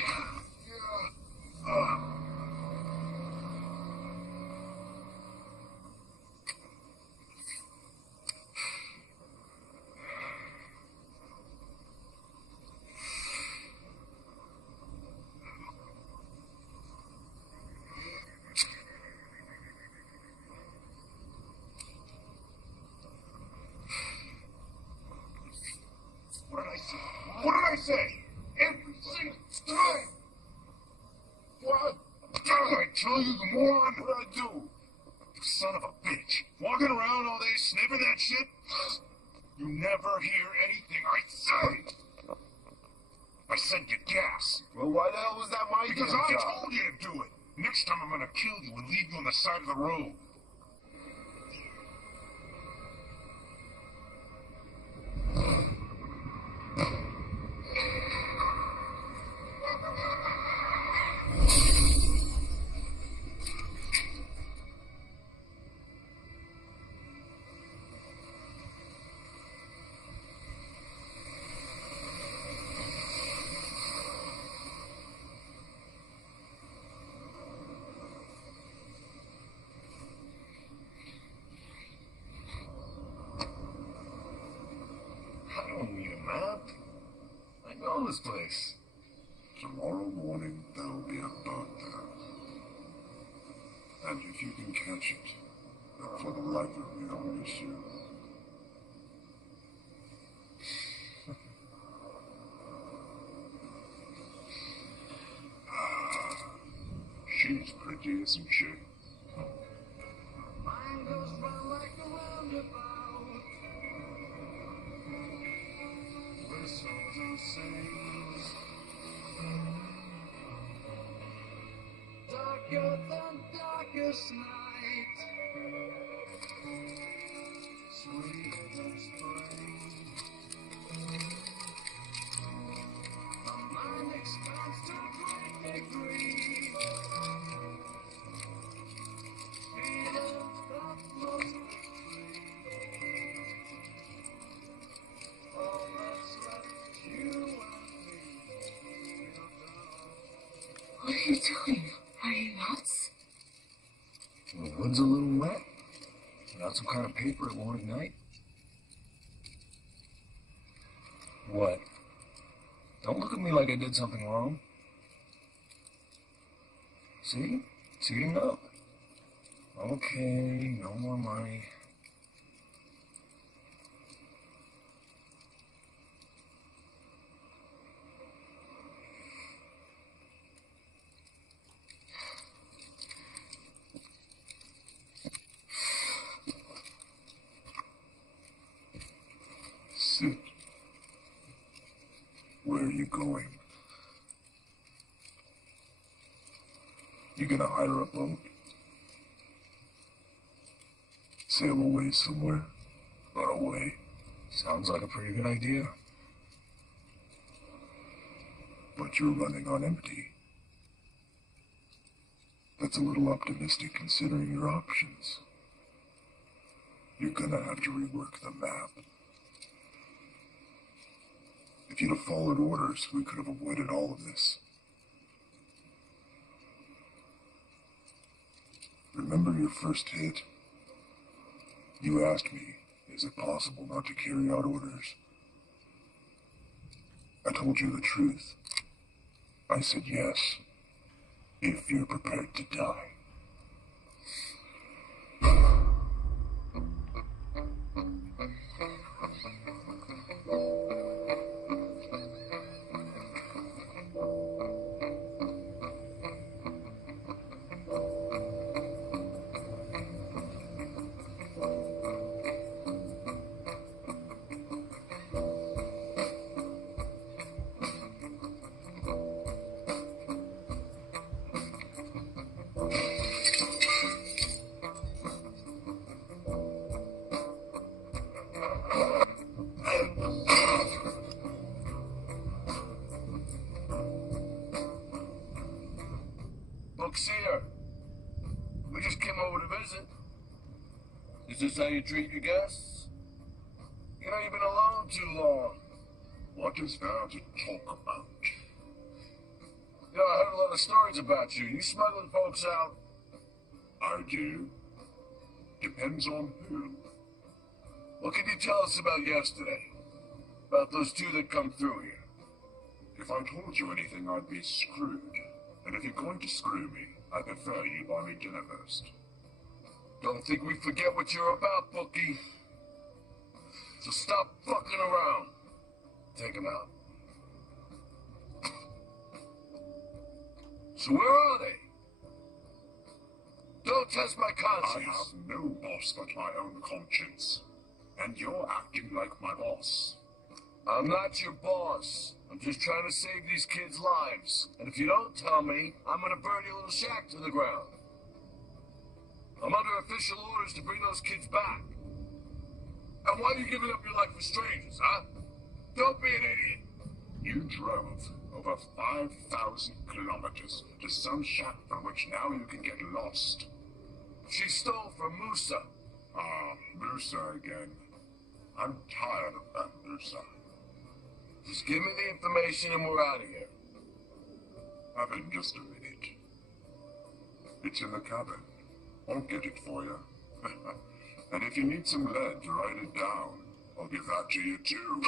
What did I say? Every single time! What? Did I tell you, the moron? What did I do? You son of a bitch. Walking around all day sniffing that shit? You never hear anything I say. I sent you gas. Well, why the hell was that my Because damn I job? told you to do it. Next time I'm gonna kill you and leave you on the side of the road. I don't need a map. I know this place. Tomorrow morning, there'll be a boat there. And if you can catch it, for the life of me, I'll miss you. She's pretty, isn't she? Mine goes round like a roundabout. Whistles and sings. Darker than darkest night. Sweeter than spring. My mind expands to a great degree. Feelings that flow all that's left you and me. What are you doing? Are you nuts? The wood's a little wet. Without some kind of paper, it won't ignite. What? Don't look at me like I did something wrong. See? It's heating up. Okay, no more money. Sit. Where are you going? You gonna hire a boat? Sail away somewhere? Run away? Sounds like a pretty good idea. But you're running on empty. That's a little optimistic considering your options. You're gonna have to rework the map. If you'd have followed orders, we could have avoided all of this. Remember your first hit? You asked me, is it possible not to carry out orders? I told you the truth. I said yes, if you're prepared to die. Look, Seer. We just came over to visit. Is this how you treat your guests? You know, you've been alone too long. What is there to talk about? You know, I heard a lot of stories about you. You smuggling folks out? I do. Depends on who. What can you tell us about yesterday? About those two that come through here? If I told you anything, I'd be screwed. And if you're going to screw me, I prefer you buy me dinner first. Don't think we forget what you're about, Bookie. So stop fucking around. Take him out. So where are they? Don't test my conscience. I have no boss but my own conscience. And you're acting like my boss. I'm not your boss. I'm just trying to save these kids' lives. And if you don't tell me, I'm gonna burn your little shack to the ground. I'm under official orders to bring those kids back. And why are you giving up your life for strangers, huh? Don't be an idiot. You drove over 5,000 kilometers to some shack from which now you can get lost. She stole from Musa. Ah, Musa again. I'm tired of that Musa. Just give me the information and we're out of here. Have it in just a minute. It's in the cabin. I'll get it for you. And if you need some lead to write it down, I'll give that to you too.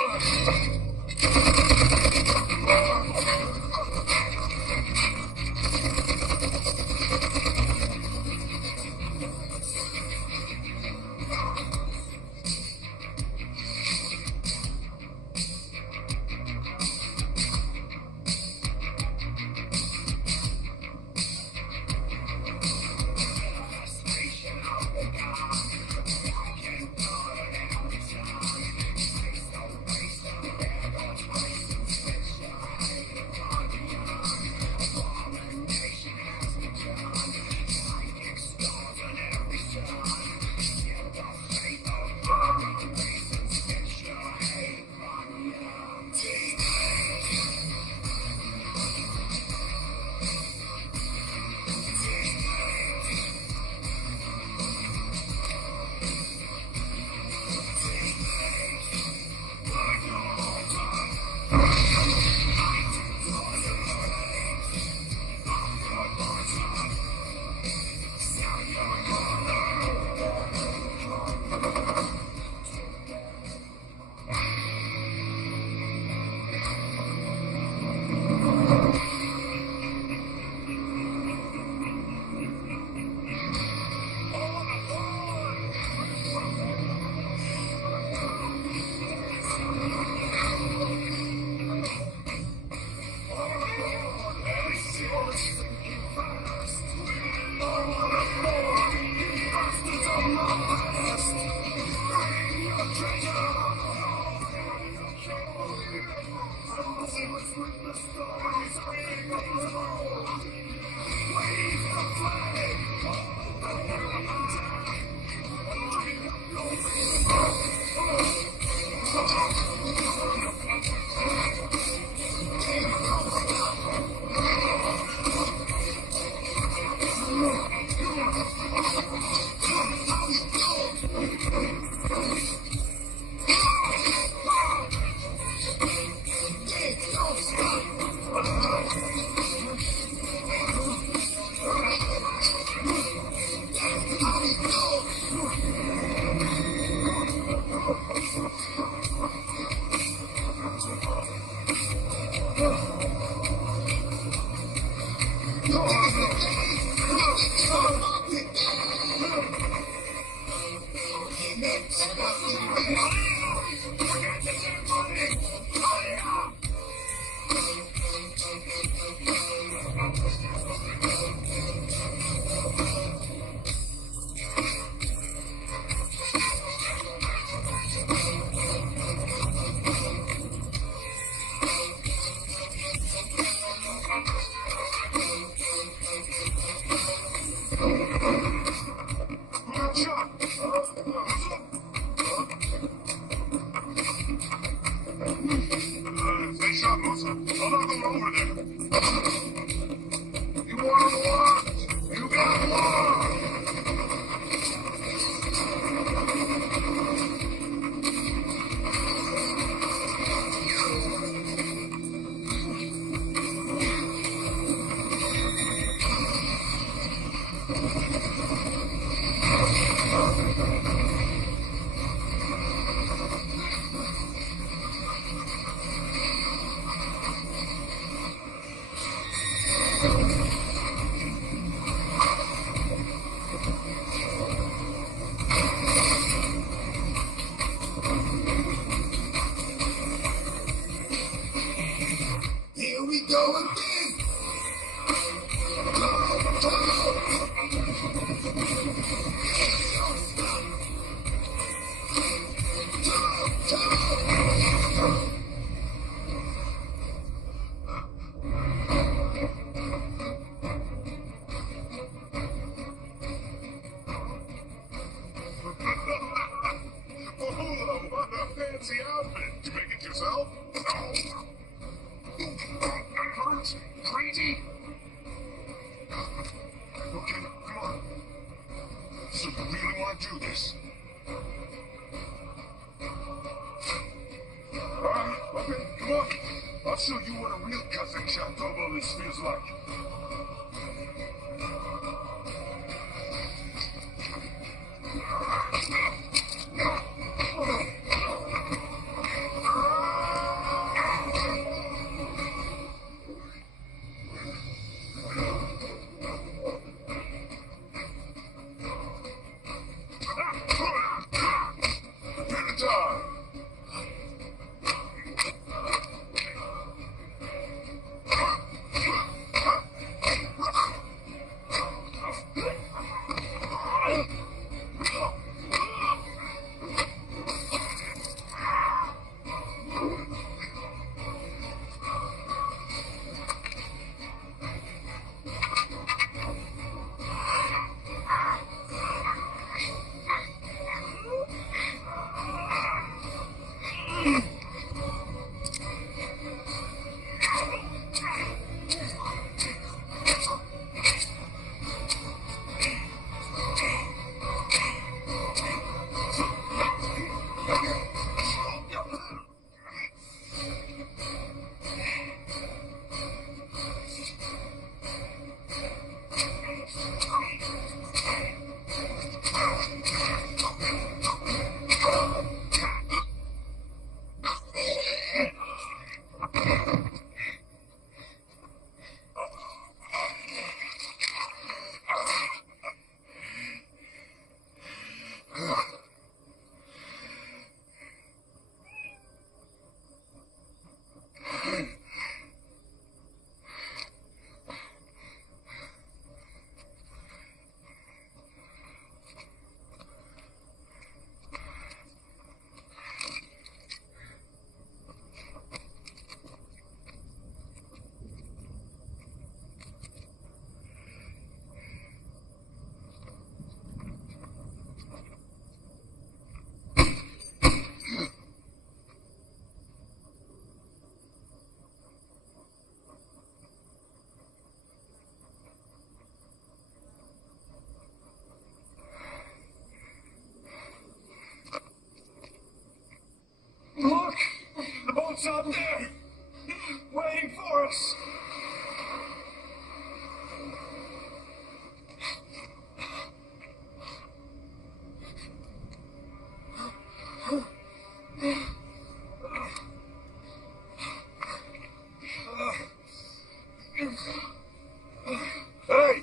Here we go again. What a fancy outfit. Did you make it yourself? No. That hurts. Crazy. Okay, come on. So you really want to do this? Okay, come on. I'll show you what a real Kazakh Shantobolis feels like. Look! The boat's out there! Waiting for us! Hey!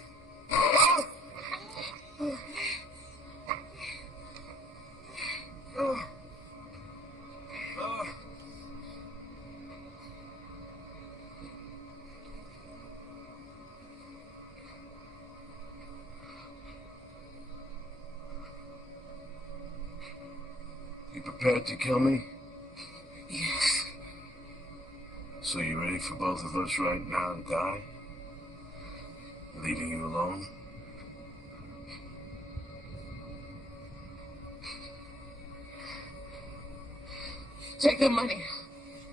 You prepared to kill me? Yes. So you ready for both of us right now to die? Leaving you alone? Take the money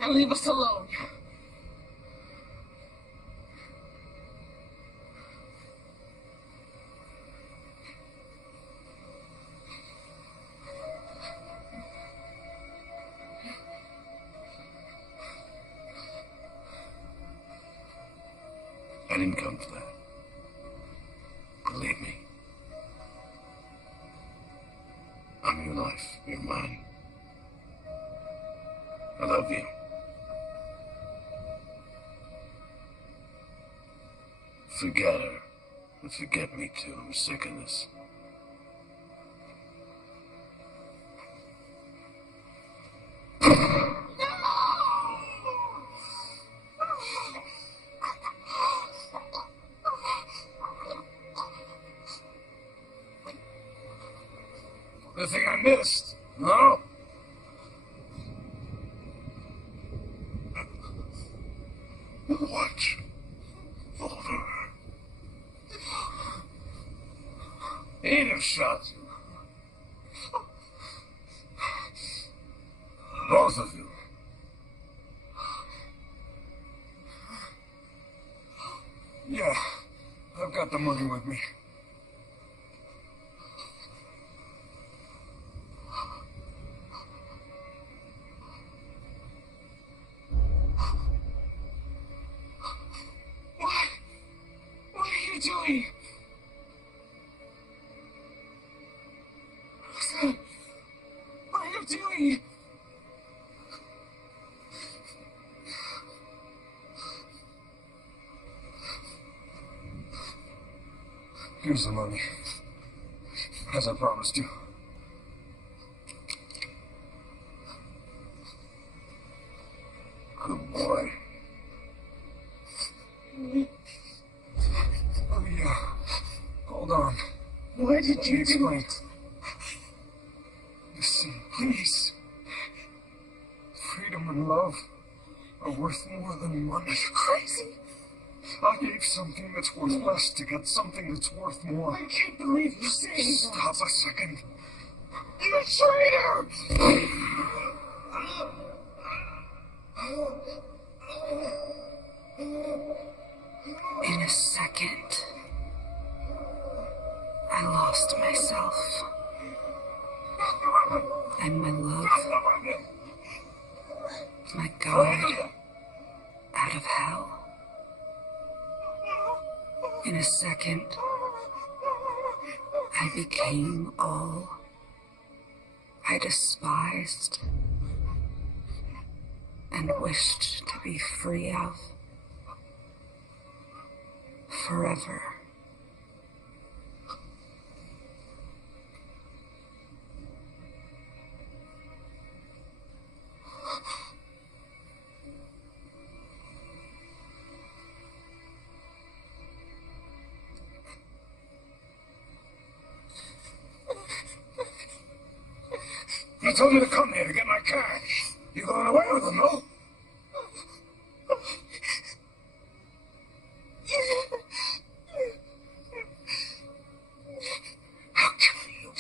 and leave us alone. I didn't come for that. Believe me. I'm your life. You're mine. I love you. Forget her. And forget me too. I'm sick of this. missed. No? What? Over. He'd have shot you. Both of you. Yeah, I've got the money with me. What are you doing? Ruslan, what are you doing? Here's the money. As I promised you. Good boy. Oh, yeah. Hold on. Why did you do explain? it? Listen, please. Freedom and love are worth more than money. Are you crazy? I gave something that's worth less to get something that's worth more. I can't believe you're saying that. Stop a second. You traitor! In a second, I lost myself. And my love, my God, out of hell. In a second, I became all I despised and wished to be free of forever. You told me to come here to get my cash. You going away with them, no? How can you?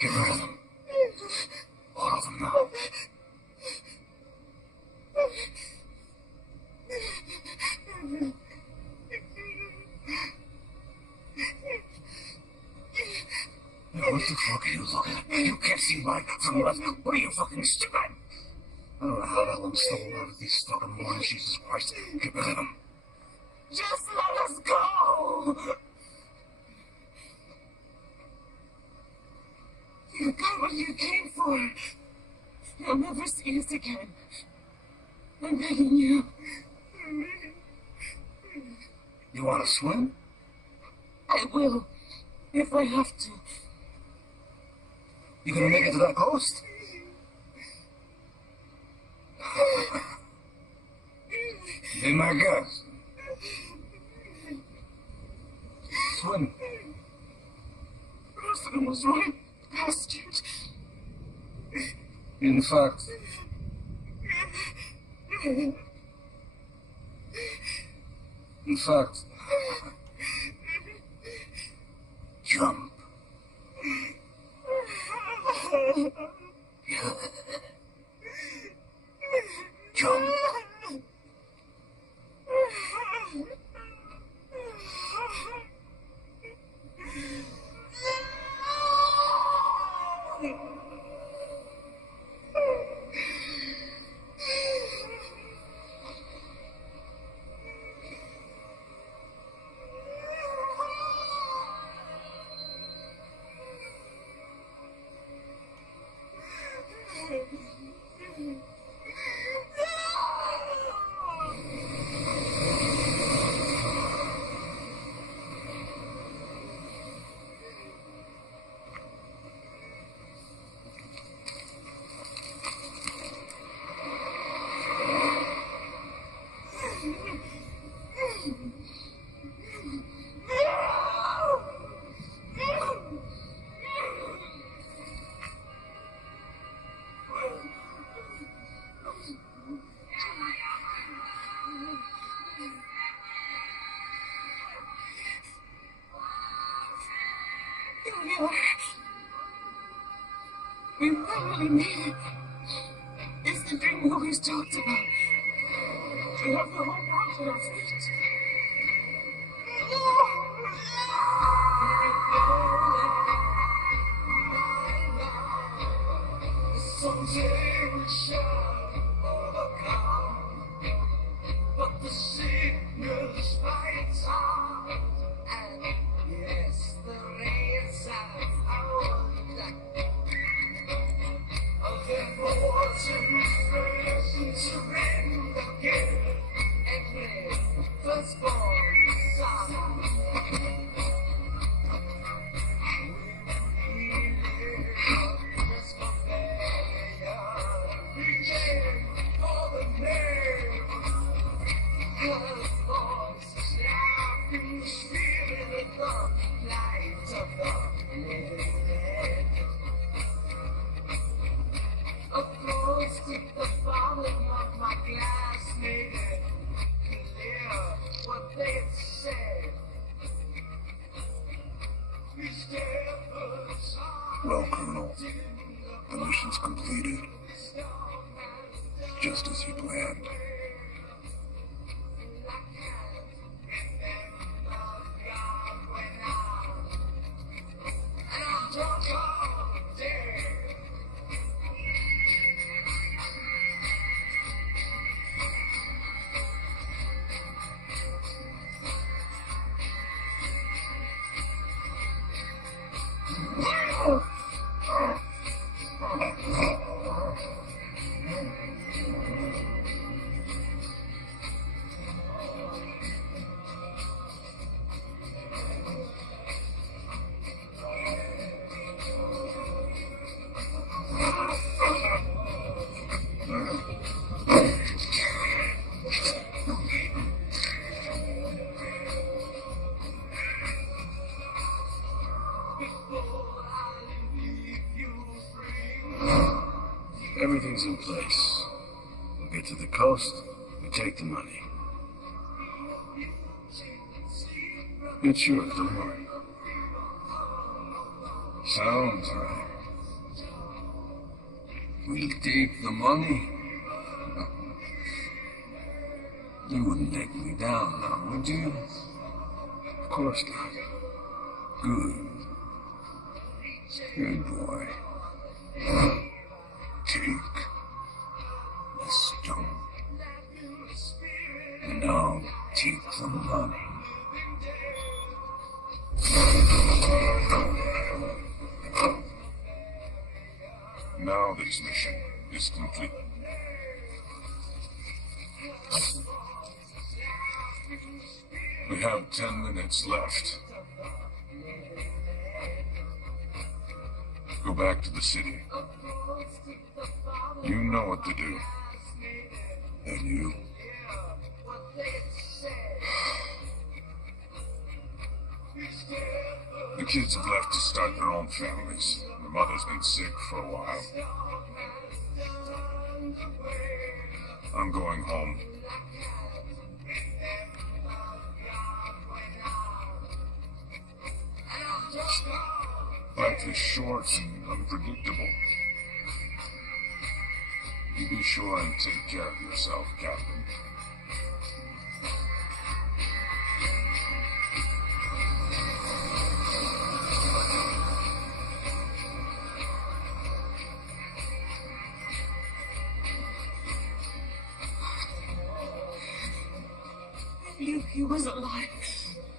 Get rid of them. All of them now. What the fuck are you looking at? You can't see right from left. What are you fucking stupid? I don't know how the hell I'm still alive with these fucking morons. Jesus Christ. Get rid of them. Just let us go! You got what you came for. You'll never see us again. I'm begging you. You want to swim? I will, if I have to. You gonna make it to that coast? Be my guest. Swim. Ruslan was right, bastard. In fact, jump. Jump. really need it. It's the dream we always talked about. We have the whole world at our feet. Someday we shall overcome, but the sickness fights on, and yes, the rays have howled of their fortunes and surrender again, every firstborn son. Well, Colonel, the mission's completed. Just as you planned. Everything's in place. We'll get to the coast, we take the money. It's yours, don't worry. Sounds right. We take the money? You wouldn't take me down now, would you? Of course not. Good. Good boy. Take the stone, and I'll take the money. Now this mission is complete. We have 10 minutes left. Go back to the city. You know what to do. And you? The kids have left to start their own families. Their mother's been sick for a while. I'm going home. Life is short and unpredictable. You be sure and take care of yourself, Captain. He was alive.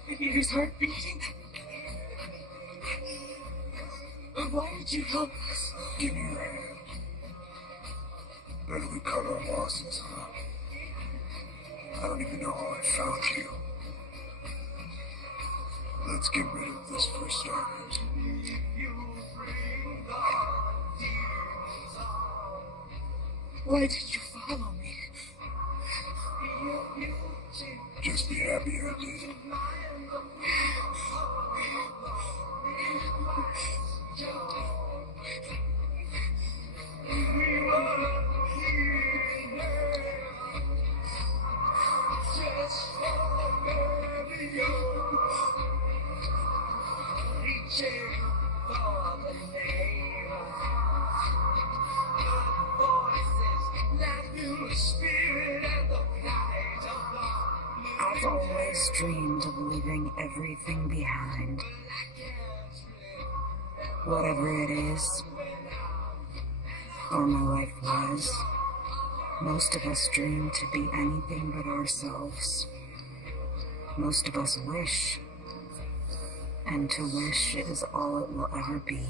His heart beating. Why did you help us? Give me your hand. Better we cut our losses, huh? I don't even know how I found you. Let's get rid of this for starters. Why did you follow me? Just be happy I did. always dreamed of leaving everything behind. Whatever it is, or my life was, most of us dream to be anything but ourselves. Most of us wish, and to wish is all it will ever be.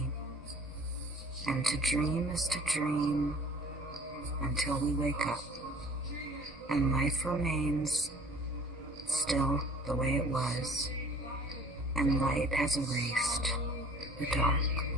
And to dream is to dream until we wake up, and life remains still the way it was, and light has erased the dark.